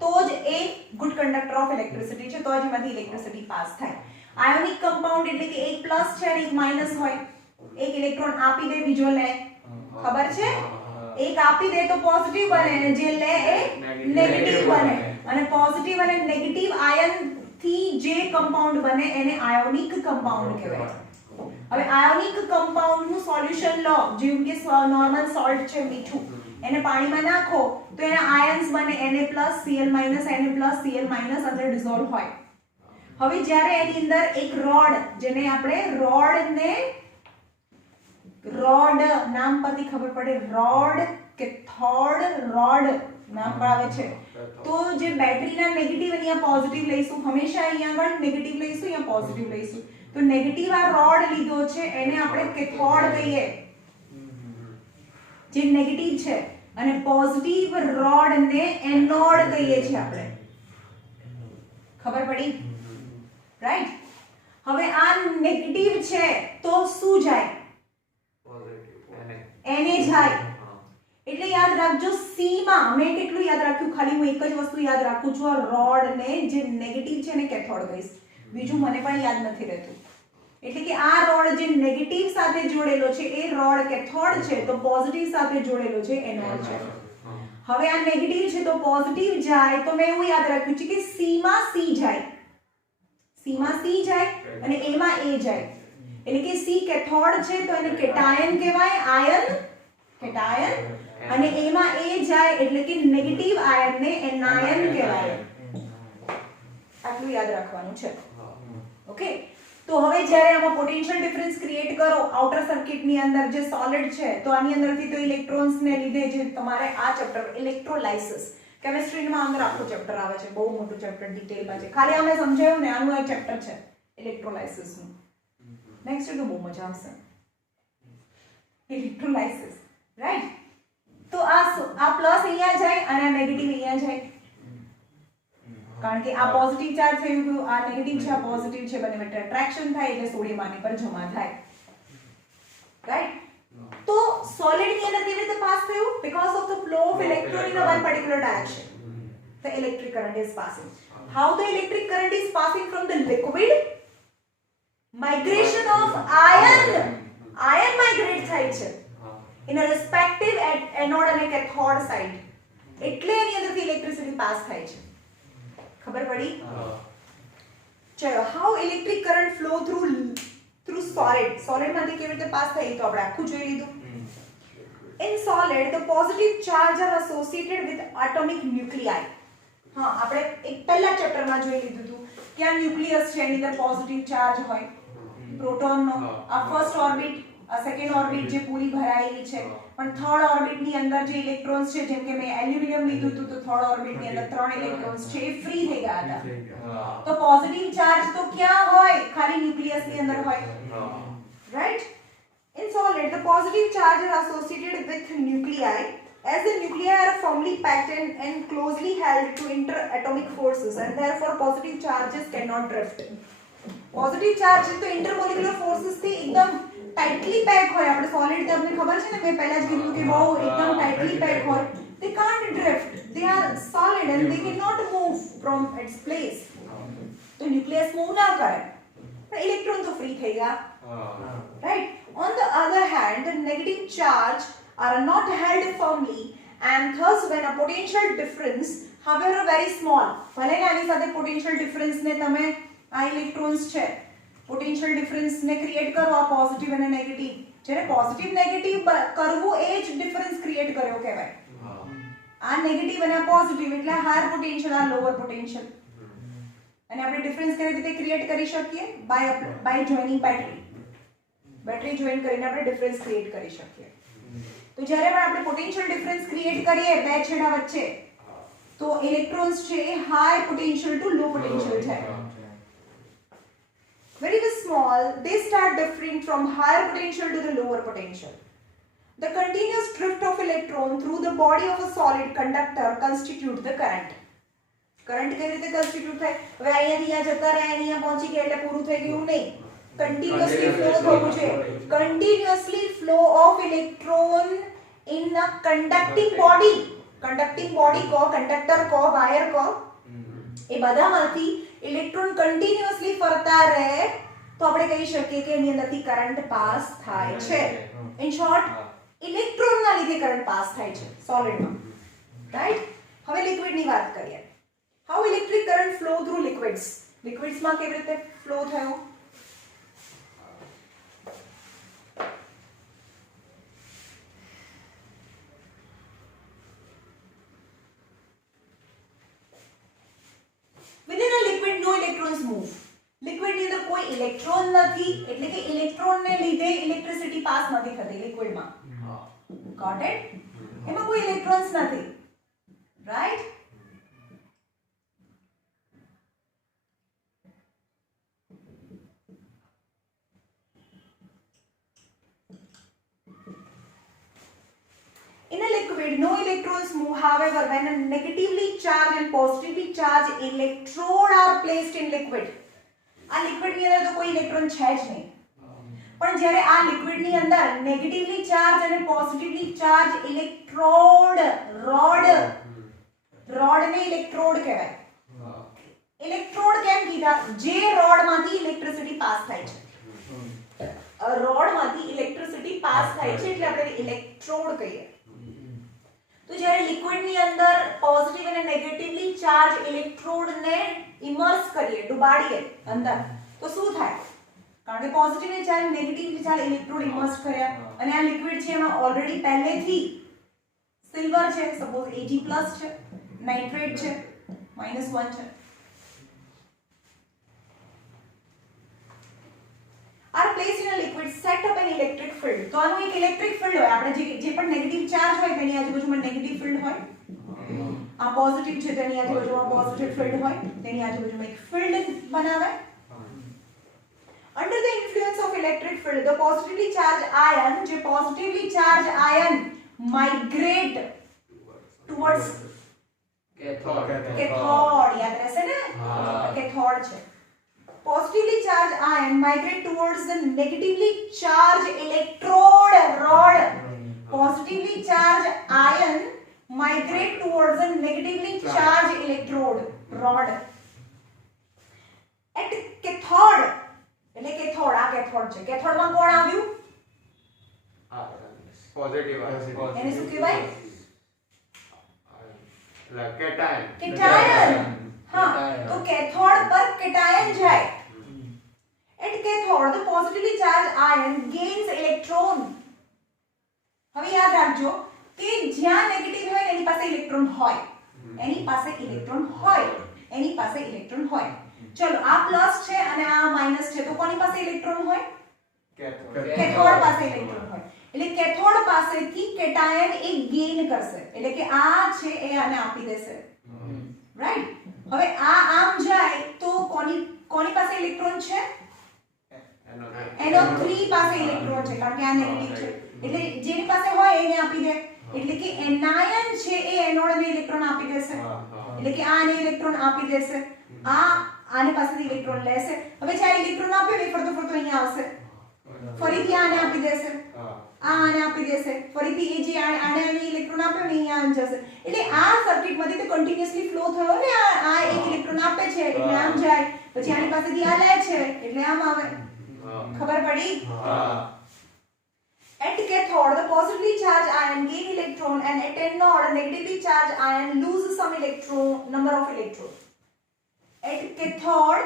તો જ એ ગુડ કંડક્ટર ઓફ ઇલેક્ટ્રિસિટી છે, તો જ એમાંથી ઇલેક્ટ્રિસિટી પાસ થાય. આયોનિક કમ્પાઉન્ડ એટલે કે એક પ્લસ છે અને એક માઈનસ હોય. એક ઇલેક્ટ્રોન આપી દે, બીજો લે. ખબર છે? એક આપી દે તો પોઝિટિવ બને અને જે લે એ નેગેટિવ બને. અને પોઝિટિવ અને નેગેટિવ આયન થી જે કમ્પાઉન્ડ બને એને આયોનિક કમ્પાઉન્ડ કહેવાય. હવે આયોનિક કમ્પાઉન્ડ નું સોલ્યુશન લો, જેમ કે નોર્મલ સોલ્ટ છે મીઠું, એને પાણીમાં નાખો તો એના આયન્સ બને Na+, Cl-, Na+, Cl- અંદર ડિસોલ્વ હોય. હવે જ્યારે એની અંદર એક રોડ, જેને આપણે રોડ નામ પરથી ખબર પડે, રોડ કે થોડ રોડ નામ પર આવે છે. તો જે બેટરીના નેગેટિવ અહીંયા પોઝિટિવ લઈશું, હંમેશા અહીંયા આગળ નેગેટિવ લઈશું, અહીંયા પોઝિટિવ લઈશું. તો નેગેટિવ આ રોડ લીધો છે એને આપણે કેથોડ કહીએ, જે નેગેટિવ છે, અને પોઝિટિવ રોડ ને એનોડ કહીએ છીએ આપણે. ખબર પડી? રાઈટ? હવે આ નેગેટિવ છે તો શું જાય? એને જાય. એટલે યાદ યાદ રાખજો સી માં મેં કેટલું યાદ રાખ્યું, ખાલી હું એક જ વસ્તુ યાદ રાખું છું, આ રોડ ને જે નેગેટિવ છે ને કેથોડ કહીશ, બીજું મને પણ યાદ નથી રહેતું. એટલે કે આ રોડ જે નેગેટિવ સાથે જોડેલો છે એ રોડ કેથોડ છે, તો પોઝિટિવ સાથે જોડેલો છે એનોડ છે. હવે આ નેગેટિવ છે તો પોઝિટિવ જાય, તો મેં એવું યાદ રાખ્યું છે કે સી માં સી જાય, સી માં સી જાય અને એ માં એ જાય, એટલે કે સી કેથોડ છે તો એને કેટાયન કહેવાય, આયન કેટાયન, અને એ માં એ જાય એટલે કે નેગેટિવ આયન ને એનાયન કહેવાય. આટલું યાદ રાખવાનું છે. ઓકે, તો હવે જ્યારે આમાં પોટેન્શિયલ ડિફરન્સ ક્રિએટ કરો આઉટર સર્કિટ ની અંદર જે સોલિડ છે, તો આની અંદરથી તો ઇલેક્ટ્રોન્સ ને લીધે જે તમારે આ ચેપ્ટર ઇલેક્ટ્રોલાઇસિસ કેમિસ્ટ્રીમાં અંદર આખું ચેપ્ટર આવે છે, બહુ મોટું ચેપ્ટર ડિટેલમાં છે. ખાલી અમે સમજાયું ને આનું એક ચેપ્ટર છે ઇલેક્ટ્રોલાઇસિસ નું. નેક્સ્ટ તો બહુ મજા આવશે ઇલેક્ટ્રોલાઇસિસ, રાઈટ? તો આ પ્લસ અહીંયા જાય અને આ નેગેટિવ અહીંયા જાય, કારણ કે આ પોઝિટિવ ચાર્જ થયું ગયું, આ નેગેટિવ છે, આ પોઝિટિવ છે, બંને વચ્ચે એટ્રેક્શન થાય એટલે સોડિયમ આની પર જમા થાય, રાઈટ? તો સોલિડ ની અંદર કેવી રીતે પાસ થયું? because of the flow of electron in one particular direction, the electric current is passing. How the electric current is passing from the liquid? Migration of ion migrate થાય છે in a respective anode અને cathode side, એટલે એની અંદરથી electricity pass થાય છે. ખબર પડી? ચલો, how electric current flow through solid માંથી કેવી રીતે પાસ થાય તો આપણે આખું જોઈ લીધું. In solid the positive charge are associated with atomic nuclei. હા, આપણે એક પહેલા ચેપ્ટરમાં જોઈ લીધું હતું કે આ ન્યુક્લિયસ છે, એની અંદર પોઝિટિવ ચાર્જ હોય પ્રોટોનનો. આ ફર્સ્ટ ઓર્બિટ, આ સેકન્ડ ઓર્બિટ જે પૂરી ભરાયેલી છે, પણ થર્ડ ઓર્બિટ ની અંદર જે ઇલેક્ટ્રોન્સ છે, જેમ કે મેં એલ્યુમિનિયમ લીધું હતું તો થર્ડ ઓર્બિટ ની અંદર 3 ઇલેક્ટ્રોન્સ છે એ ફ્રી થઈ ગયા હતા. તો પોઝિટિવ ચાર્જ તો ક્યાં હોય? ખાલી ન્યુક્લિયસ ની અંદર હોય, right? In solid the positive charge are associated with nuclei, as the nuclei are firmly packed and closely held to interatomic forces, and therefore positive charges cannot drift. Positive charge તો ઇન્ટરમોલિક્યુલર forces થી એકદમ tightly pack હોય. આપણે solid તમને ખબર છે ને, મેં પહેલા જ કીધું કે બહુ એકદમ ટાઇટલી પેક હોય, they can't drift, they are solid and they cannot move from its place. તો ન્યુક્લિયસ મૂવ ના કરે, પણ ઇલેક્ટ્રોન તો ફ્રી થઈ ગયા, right? On the other hand, the negative charge are not held firmly, and thus when a potential difference, however very small, ભલે ને આની સાથે potential difference ને તમે આ ઇલેક્ટ્રોન્સ છે, પોટેન્શિયલ ડિફરન્સ ને ક્રિએટ કરો, આ પોઝિટિવ અને નેગેટિવ, જ્યારે પોઝિટિવ નેગેટિવ કરવું એ જ ડિફરન્સ ક્રિએટ કર્યો કહેવાય. આ નેગેટિવ અને આ પોઝિટિવ એટલે હાયર પોટેન્શિયલ, આ લોઅર પોટેન્શિયલ, અને આપણે ડિફરન્સ કેવી રીતે ક્રિએટ કરી શકીએ? બાય જોઈનિંગ બેટરી જોઈન કરીને આપણે ડિફરન્સ ક્રિએટ કરી શકીએ. તો જ્યારે પણ આપણે પોટેન્શિયલ ડિફરન્સ ક્રિએટ કરીએ બે છેડા વચ્ચે, તો ઇલેક્ટ્રોન્સ છે એ high potential to low potential છે. When it is small, they start differing from higher potential to the lower potential. The continuous drift of electron through the body of a solid conductor constitute the current. Current કેવી રીતે constitute થાય? હવે અહીંયાથી અહીંયા જતા રહ્યા, અહીંયા પહોંચી ગયા એટલે પૂરું થઈ ગયું નહીં. Continuously flow થવું છે. Continuously flow of electron in a conducting body. Conducting body કહો, conductor કહો, wire કહો, એ બધામાંથી ઇલેક્ટ્રોન કન્ટિન્યુઅસલી ફરતા રહે તો આપણે કહી શકીએ કે એની અંદરથી કરંટ પાસ થાય છે. ઇન શોર્ટ ઇલેક્ટ્રોનના લીધે કરંટ પાસ થાય છે સોલિડમાં, રાઈટ? હવે લિક્વિડની વાત કરીએ. How electric current flow through liquids. લિક્વિડ્સમાં કેવી રીતે ફ્લો થયો? Within a liquid no electrons move. Liquid ની અંદર કોઈ ઇલેક્ટ્રોન નથી, એટલે કે ઇલેક્ટ્રોન ને લીધે ઇલેક્ટ્રિસિટી પાસ નથી થતી લિક્વિડમાં. Got it? એમાં કોઈ ઇલેક્ટ્રોન્સ નથી, right? In a liquid, no electrons move. However, when a negatively charged and positively charged electrode are placed in liquid, આ liquid ની અંદર તો કોઈ ઇલેક્ટ્રોન છે જ નહીં, પણ જ્યારે આ લિક્વિડ ની અંદર નેગેટિવલી ચાર્જ અને પોઝિટિવલી ચાર્જ ઇલેક્ટ્રોડ રોડ ને ઇલેક્ટ્રોડ કહેવાય. ઇલેક્ટ્રોડ કેમ કીધા? જે રોડ માંથી ઇલેક્ટ્રિસિટી પાસ થાય છે, રોડ માંથી ઇલેક્ટ્રિસિટી પાસ થાય છે એટલે આપણે ઇલેક્ટ્રોડ કહીએ. તો જ્યારે લિક્વિડ ની અંદર પોઝિટિવ અને નેગેટિવલી ચાર્જ ઇલેક્ટ્રોડ ને ઇમર્સ કરીએ, ડુબાડીએ અંદર, તો શું થાય? કારણ કે positive charge negative charge electrode immerse કર્યા અને આ લિક્વિડ છે એમાં ઓલરેડી પહેલેથી સિલ્વર છે, સપોઝ Ag+ છે, નાઇટ્રેટ છે, -1 છે. are placed in a liquid set up an electric field. તો આનું એક ઇલેક્ટ્રિક ફિલ્ડ હોય, આપણે જે પણ નેગેટિવ ચાર્જ હોય તેની આજુબાજુમાં નેગેટિવ ફિલ્ડ હોય, આ પોઝિટિવ છે તેની આજુબાજુમાં પોઝિટિવ ફિલ્ડ હોય, તેની આજુબાજુમાં એક ફિલ્ડ બનાવે. Under the influence of electric field, the positively charged ion, જે positively charged ion migrate towards cathode. યાદ રહેશે ને? cathode છે. Positively charged ion migrate towards the negatively charged electrode rod. Positively charged ion migrate towards the negatively charged electrode rod. At cathode, એટલે cathode, આ cathode છે. cathode માં કોણ આવ્યું? પોઝિટિવ. એને શું કહેવાય? કેટાયન. હા, તો cathode પર cation જાય. At cathode, the positively charged ion gains electron. હવે યાદ રાખજો કે જ્યાં નેગેટિવ હોય એની પાસે ઇલેક્ટ્રોન હોય, એની પાસે ઇલેક્ટ્રોન હોય, એની પાસે ઇલેક્ટ્રોન હોય. ચલો આ પ્લસ છે અને આ માઈનસ છે, તો કોની પાસે ઇલેક્ટ્રોન હોય? કેથોડ પાસે ઇલેક્ટ્રોન હોય. એટલે કેથોડ પાસેથી કેટાયન એ ગેઇન કરશે, એટલે કે આ છે એ આને આપી દેશે, રાઈટ? હવે આ આમ જાય તો કોની પાસે ઇલેક્ટ્રોન છે? NO3 પાસે ઇલેક્ટ્રોન છે, કારણ કે આ નેગેટિવ છે, એટલે જેની પાસે હોય એને આપી દે, એટલે કે એનાયન છે એ એનોડ ને ઇલેક્ટ્રોન આપી દેશે, એટલે કે આને ઇલેક્ટ્રોન આપી દેશે, આ આની પાસેથી ઇલેક્ટ્રોન લેશે. હવે જ્યારે ઇલેક્ટ્રોન આપ્યો ને ફરતો ફરતો અહીંયા આવશે, ફરીથી આને આપી દેશે, આ આને આપી દેશે, ફરીથી એ જે આને ઇલેક્ટ્રોન આપ્યો ને અહીંયા જશે. એટલે આ સર્કિટમાંથી તો કન્ટિન્યુઅસલી ફ્લો થયો ને, આ એક ઇલેક્ટ્રોન આપે છે એટલે આમ જાય, પછી આની પાસેથી આ લે છે એટલે આમ આવે. ખબર પડી? At cathode, the positively charged ion gain electron, and at anode, negatively charged ion lose some number of electrons. At cathode,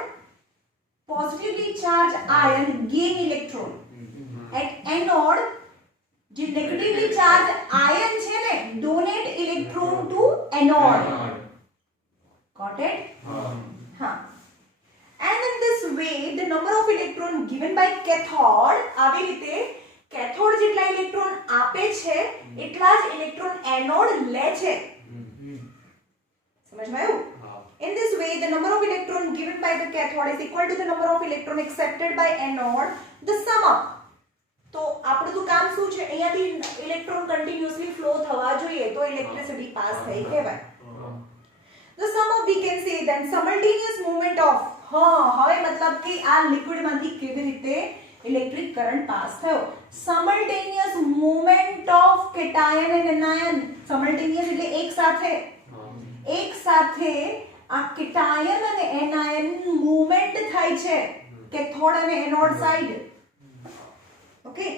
positively charged ion gain electron. At anode, જે negatively charged ion છે ને, donate electron to anode. Got it? हाँ. And in this way, the number of electron given by cathode, આવી રીતે cathode જેટલા electron આપે છે એટલા જ ઇલેક્ટ્રોન એનોડ લે છે. સમજમાં આવ્યું? In this way, the number of electron given by the cathode is equal to the number of electron accepted by anode, the sum up. તો આપણું તો કામ શું છે? અહીંયાથી ઇલેક્ટ્રોન કન્ટિન્યુઅસલી ફ્લો થવા જોઈએ તો ઇલેક્ટ્રિસિટી પાસ થઈ કહેવાય. The sum of, we can say then simultaneous movement of, હવે મતલબ કે આ લિક્વિડ માંથી કેવી રીતે ઇલેક્ટ્રિક કરંટ પાસ થયો. simultaneous movement of cation and anion. simultaneous એટલે એક સાથે આ cation અને anion મૂવમેન્ટ થાય છે કેથોડ અને anode side. okay,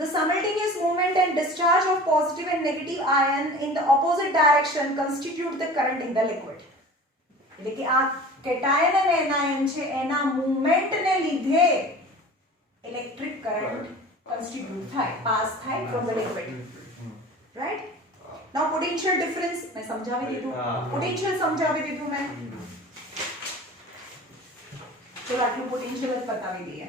the simultaneous movement and discharge of positive and negative ion in the opposite direction constitute the current in the liquid. એટલે કે આ cation અને anion છે એના મૂવમેન્ટ ને લીધે ઇલેક્ટ્રિક કરંટ constitute થાય, પાસ થાય from the liquid, right? now potential difference મેં સમજાવી દીધું, potential સમજાવી દીધું મેં. ચલો આટલું potential જ બતાવી દઈએ.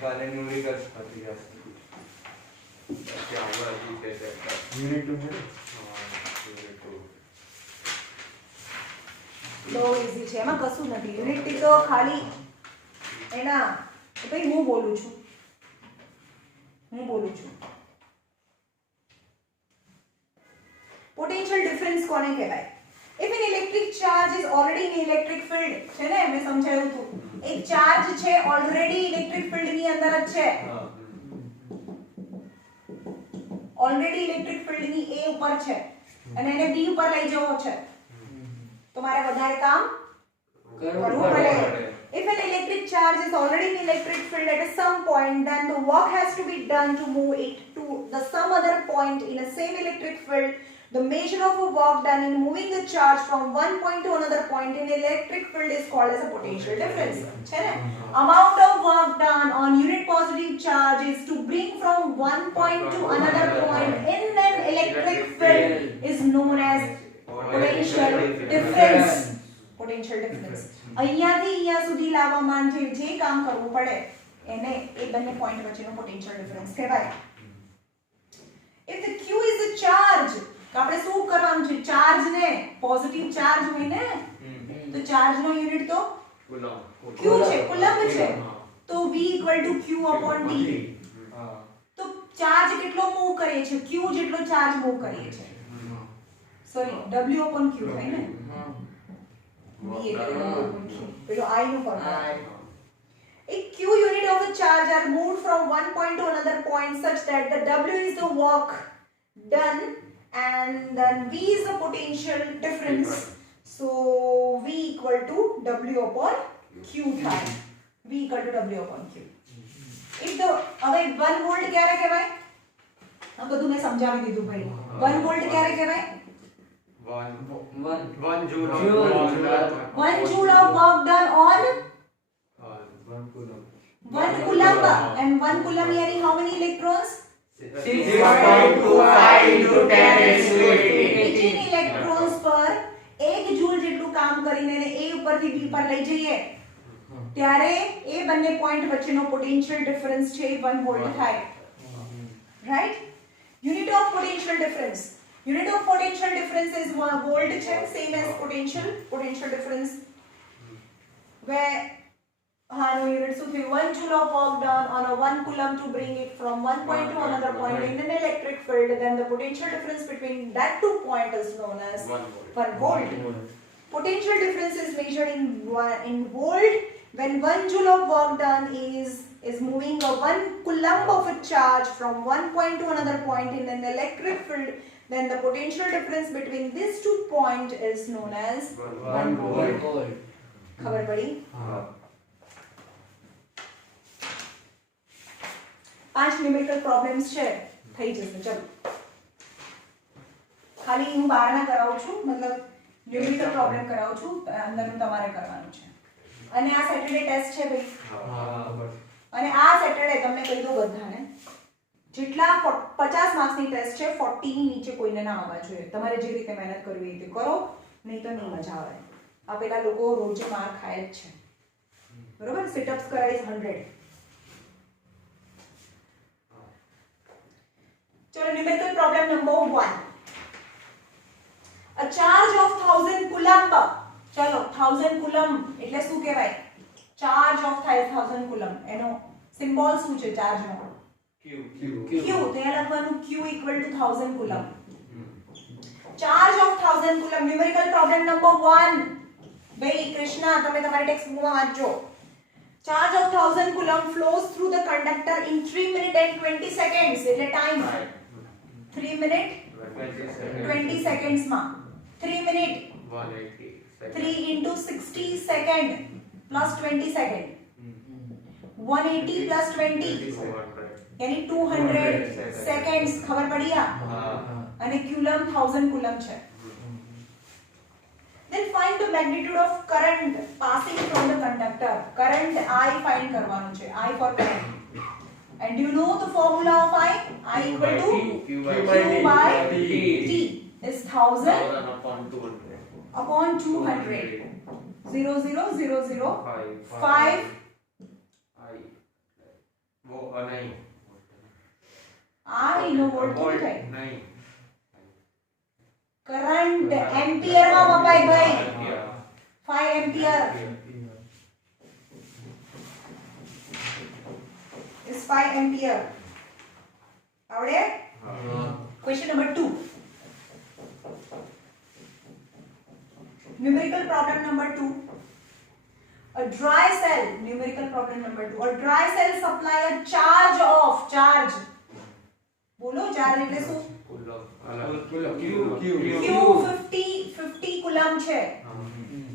કાલે ન્યુમેરિકલ્સ પતી જશે. પછી આવવાથી તે ચેપ્ટર યુનિટ 2 છે. યુનિટ 2 બહુ ઈઝી છે, એમાં કશું નથી. યુનિટ તો ખાલી એના ભાઈ હું બોલું છું. પોટેન્શિયલ ડિફરન્સ કોને કહેવાય? if an electric charge is already in electric field, છે ને મેં સમજાવ્યું હતું, એક ચાર્જ છે ઓલરેડી ઇલેક્ટ્રિક ફિલ્ડ ની અંદર જ છે, ઓલરેડી ઇલેક્ટ્રિક ફિલ્ડ ની A ઉપર છે અને એને B ઉપર લઈ જવો છે, તો મારે વધારે કામ કરવું પડે. If an electric charge is already in electric field at some point, then the work has to be done to move it to the some other point in a same electric field. The measure of a work done in moving the charge from one point to another point in electric field is called as a potential difference. છે ને? Amount of work done on unit positive charge is to bring from one point to another point in an electric field is known as potential difference. Potential difference. અહીંયાથી અહીંયા સુધી લાવવા માટે જે કામ કરવું પડે એને એ બંને પોઈન્ટ વચ્ચેનો પોટેન્શિયલ ડિફરન્સ કહેવાય. If the Q is the charge, તો આપણે શું કરવાનું છે? ચાર્જ ને પોઝિટિવ ચાર્જ હોય ને, તો ચાર્જ નો યુનિટ તો Q છે, કુલમ્બ છે, તો V = Q / D. તો ચાર્જ કેટલો મૂવ કરે છે? Q જેટલો ચાર્જ મૂવ કરીએ છે, સોરી W / Q થાય ને, પેલો I નું formula. A Q unit of a charge are moved from one point to another point such that the W is the work done and then V is the potential difference. So V = W / Q થાય. V = W / Q. If the હવે 1 volt ક્યારે કહેવાય? આ બધું મેં સમજાવી દીધું ભાઈ. 1 વોલ્ટ ક્યારે કહેવાય? 1 joule of 1 joule of work done on 1 coulomb, and 1 coulomb यानी how many electrons? 6.25 into 10 raised to 18 electrons પર 1 joule જેટલું કામ કરીને એને A ઉપરથી B પર લઈ જઈએ ત્યારે એ બંને પોઈન્ટ વચ્ચેનો પોટેન્શિયલ ડિફરન્સ છે 1 વોલ્ટ થાય. Right? Unit of potential difference. Unit of potential difference is volt છે, same as potential difference, where no unit શું થયું? 1 joule of work done on a 1 coulomb to bring it from one point to another point in an electric field, then the potential difference between that two points is known as 1 volt. Potential difference is measured in volt when 1 joule of work done is moving a 1 coulomb of a charge from one point to another point in an electric field. Then the potential difference between these two points is known as 1 volt. ખબર પડી? 5 numerical problems છે, થઈ જશે. ચલો ખાલી હું બહારના કરાવું છું, મતલબ ન્યુમેરિકલ પ્રોબ્લેમ કરાવું છું, અંદરનું તમારે કરવાનું છે. અને આ સેટરડે ટેસ્ટ છે ભાઈ, અને આ સેટરડે તમને કહી દો બધાને જેટલા 50 માર્ક્સની ટેસ્ટ છે 40 ની નીચે કોઈને ના આવવા જોઈએ. તમારે જે રીતે મહેનત કરવી એ રીતે કરો, નહીં તો નહીં મજા આવે. આ પેલા લોકો રોજે માર ખાય જ છે, બરોબર? સિટઅપ્સ કરાવીશ 100. ચલો numerical problem number 1. A charge of 1000 coulomb. ચલો 1000 coulomb એટલે શું કહેવાય? Charge of 1000 coulomb. એનો સિમ્બોલ શું છે ચાર્જનો? Q. Q. ત્યાં લખવાનું Q = 1000 coulomb. Charge of 1000 coulomb. Numerical problem number 1. ભાઈ કૃષ્ણા, તમે તમારી ટેક્સ્ટ બુકમાં વાંચજો. Charge of 1000 coulomb flows through the conductor in 3 minutes and 20 seconds. એટલે ટાઈમ 3 minutes 20 seconds માં 3 minutes 180 3 into 60 second plus 20 second 180 plus 20 यानी 200 seconds. ખબર પડી? અને કુલમ 1000 કુલમ છે. Then find the magnitude of current passing from the conductor. Current I find કરવાનું છે. I for current. And do you know the formula of I? I equal to Q by T is 1000 upon 200 upon 200. 0 0 0 0 5 वो नहीं I no volt કેટલું થાય? नहीं current ampere માં મપાય ભાઈ. 5 ampere is 5 ampere. આવડે? Question number 2. Numerical problem number 2. A dry cell, numerical problem number 2. A dry cell supply a charge of charge. બોલો charge એટલે શું? Q 50 કુલમ છે.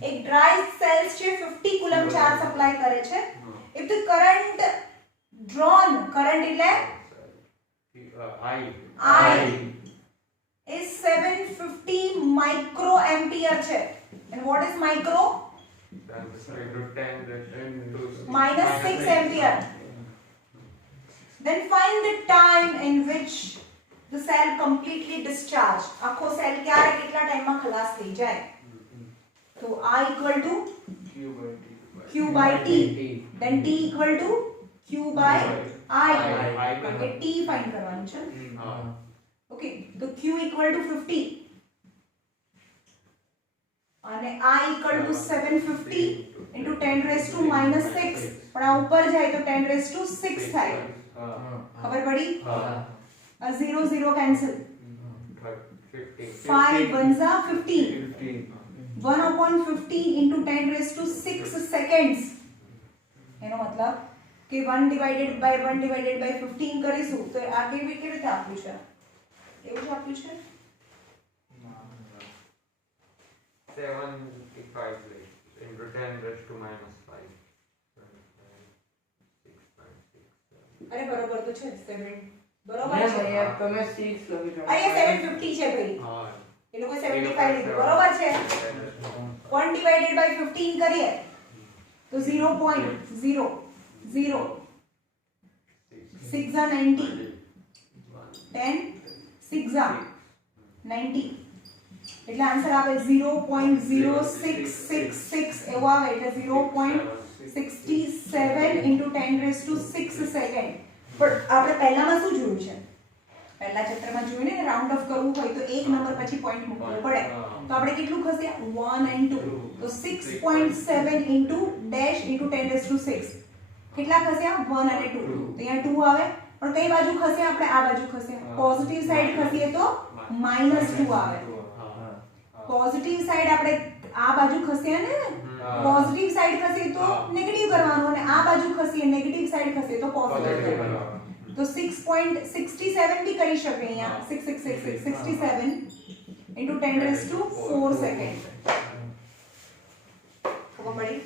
એક ડ્રાય સેલ્સ છે 50 કુલમ ચાર્જ સપ્લાય કરે છે. If the current drawn, current એટલે I is 750 microampere છે. And what is micro? Minus 6 ampere. Then find the time in which the cell completely discharged. આખો cell ક્યારે કેટલા ટાઈમમાં ખલાસ થઈ જાય? તો I equal to Q by T. Then T equal to Q by I. Okay, T find કરવાનું છે. Okay, તો Q equal to 50 અને I equal to 750 into 10 raised to minus 6. પણ આ ઉપર જાય તો 10 raised to 6 થાય. ખબર પડી? આ 0 0 cancel. 5 1 za 15. 1 upon 15 into 10 raised to 6 seconds. એનો મતલબ કે 1 divided by 15 કરીશું તો આ કેવી રીતે આપ્યું છે? એવું જ આપ્યું છે? 75 into 10 raised to minus 5. અરે બરોબર તો છે 7 બરોબર છે. અહીંયા તમે 6 લખી દો. અહીંયા 750 છે ભાઈ. એ લોકો 75 લીધું બરોબર છે. 1 divided by 15 કરીએ તો 0.00 6 are 90 10 6 are 90 એટલે આન્સર આવે 0.0666 એવો આવે એટલે 0.67 into 10 raised to 6 સેકન્ડ. પણ આપણે પહેલામાં શું જોયું છે? પહેલા ચેપ્ટરમાં જોયું ને રાઉન્ડ ઓફ કરવું હોય તો એક નંબર પછી પોઈન્ટ મૂકવો પડે. તો આપણે કેટલું ખસે 1 and 2 તો 6.7 into dash into 10 raised to 6 કેટલા ખસ્યા 1 અને 2 તો અહીંયા 2 આવે. પણ કઈ બાજુ ખસે? આપણે આ બાજુ ખસે. પોઝિટિવ સાઈડ ખસીએ તો -2 આવે. પોઝિટિવ સાઈડ આપણે આ બાજુ ખસીએ ને પોઝિટિવ સાઈડ ખસીએ તો નેગેટિવ કરવાનું અને આ બાજુ ખસીએ નેગેટિવ સાઈડ ખસીએ તો પોઝિટિવ કરવાનું. તો 6.67 भी કરી શકે અહીંયા 66667 into 10 raised to 4 સેકન્ડ. ખબર પડી?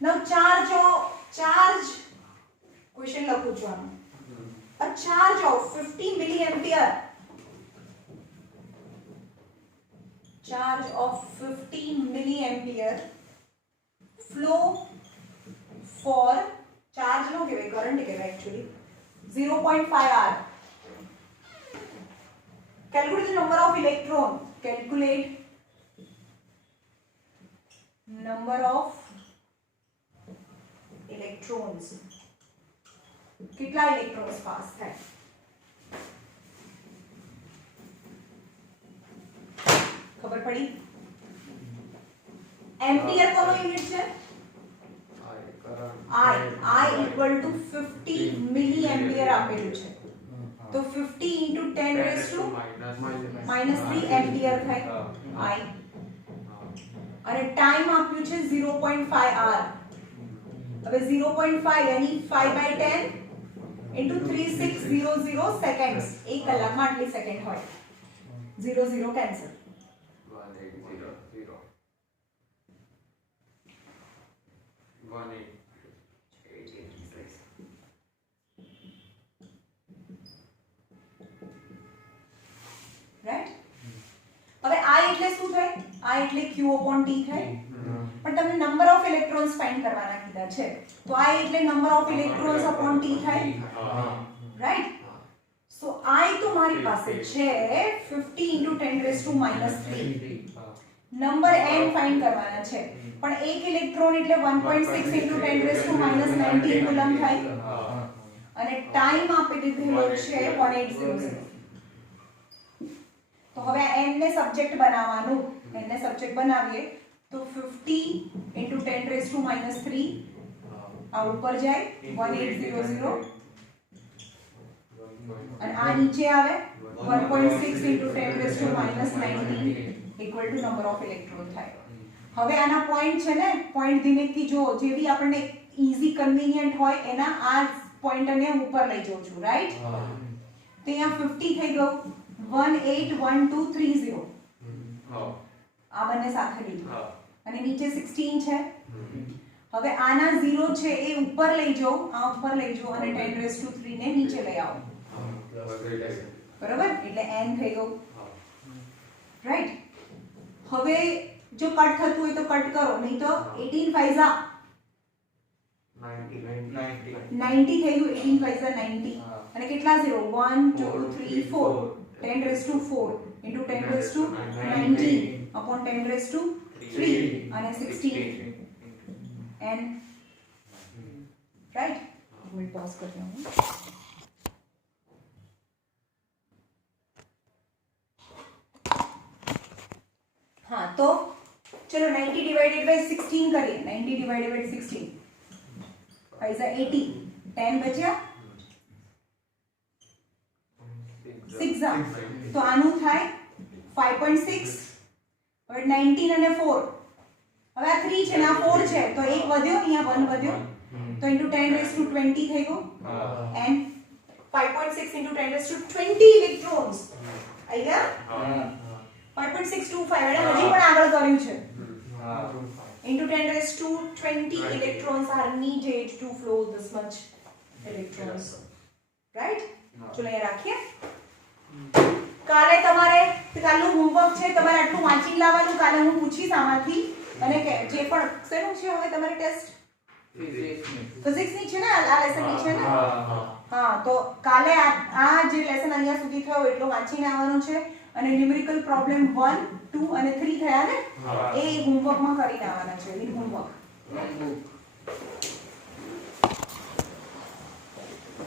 Now charge question લખું છું આમાં. A charge of 50 milliampere. Charge of 50 milliampere flow for charge નો કહેવાય કરંટ કહેવાય actually 0.5 hour. Calculate the number of electron. Calculate number of electrons. કેટલા electrons પાસ થાય? ખબર પડી? એમ્પિયર કોનો યુનિટ છે? I equal to 50 milli ampere આપેલું છે તો 50 into 10 raised to -3 એમ્પિયર થાય I. અને ટાઈમ આપ્યું છે 0.5 hour. હવે 0.5 यानी 5/10 into 3600 seconds. એક કલાકમાં આટલી સેકન્ડ હોય. 0 કેન્સલ. 1 રાઈટ. હવે I એટલે શું થાય? I એટલે Q upon T થાય. પણ તમને નંબર ઓફ ઇલેક્ટ્રોન્સ ફાઇન્ડ કરવાના કીધા છે તો I એટલે number of electrons upon T થાય. રાઈટ. સો I તો મારી પાસે છે 50 into 10 raised to -3. Number n find કરવાના છે પણ એક ઇલેક્ટ્રોન એટલે 1.6 into 10 raised to -19 કુલમ થાય અને ટાઈમ આપી દીધેલો છે 1800. તો હવે n ને સબ્જેક્ટ બનાવવાનું. n ને સબ્જેક્ટ બનાવીએ तो 50 into 10 raised to -3 આ ઉપર જાય 1800 અને આ નીચે આવે 1.6 into 10 raised to minus 19 equal to number of electron થાય. હવે આના પોઈન્ટ છે ને, પોઈન્ટ ધીમેથી જો, જેવી આપણને ઈઝી કન્વીનિયન્ટ હોય એના આ પોઈન્ટને હું ઉપર લઈ જાઉં છું, રાઈટ? તો અહીંયા 50 થઈ ગયું, 181230. આ બંને સાથે લીધું અને નીચે 16 છે. હવે આના 0 છે એ ઉપર લઈ જાઓ, આ ઉપર લઈ જાઓ અને 10 raised to 3 ને નીચે લઈ આવો, બરાબર? એટલે n થઈ ગયું, રાઈટ? હવે જો કટ થતું હોય તો કટ કરો, નહીં તો 18 ફાઈઝા 90 થઈ ગયું, 18 ફાઈઝા 90 અને કેટલા 0? 1 2 3 4 10 raised to 4 into 10 raised to 19 upon 10 raised to 3 અને 16 n, राइट? मैं पॉज करती हूँ. हाँ, तो चलो 90 डिवाइडेड बाय 16 करिए. 90 डिवाइडेड बाय 16 फाइव 80, 10 बचा 6 तो आनु थाय 5.6 और 19 અને 4. હવે આ 3 છે ને આ 4 છે તો એક વધ્યો, અહીંયા 1 વધ્યો તો into 10 raised to 20 થઈ ગયું and 5.6 into 10 raised to 20 electrons આવી ગયા. 5.625 એટલે હજી પણ આગળ કર્યું છે. into 10 raised to 20 electrons are needed to flow this much electrons, right? ચલો અહીંયા રાખીએ. કાલે તમારે કાલનું હોમવર્ક છે, તમારે આટલું વાંચી લાવવાનું. કાલે હું પૂછીશ આમાંથી અને જે પણ શેનું છે હવે તમારે ટેસ્ટ ફિઝિક્સ ની છે ને, આ લેસન ની છે ને. હા, તો કાલે આ જે લેસન અહીંયા સુધી થયો એટલો વાંચીને આવવાનું છે અને ન્યુમેરિકલ પ્રોબ્લેમ 1 2 અને 3 થયા ને એ હોમવર્ક માં કરીને આવવાના છે. In homework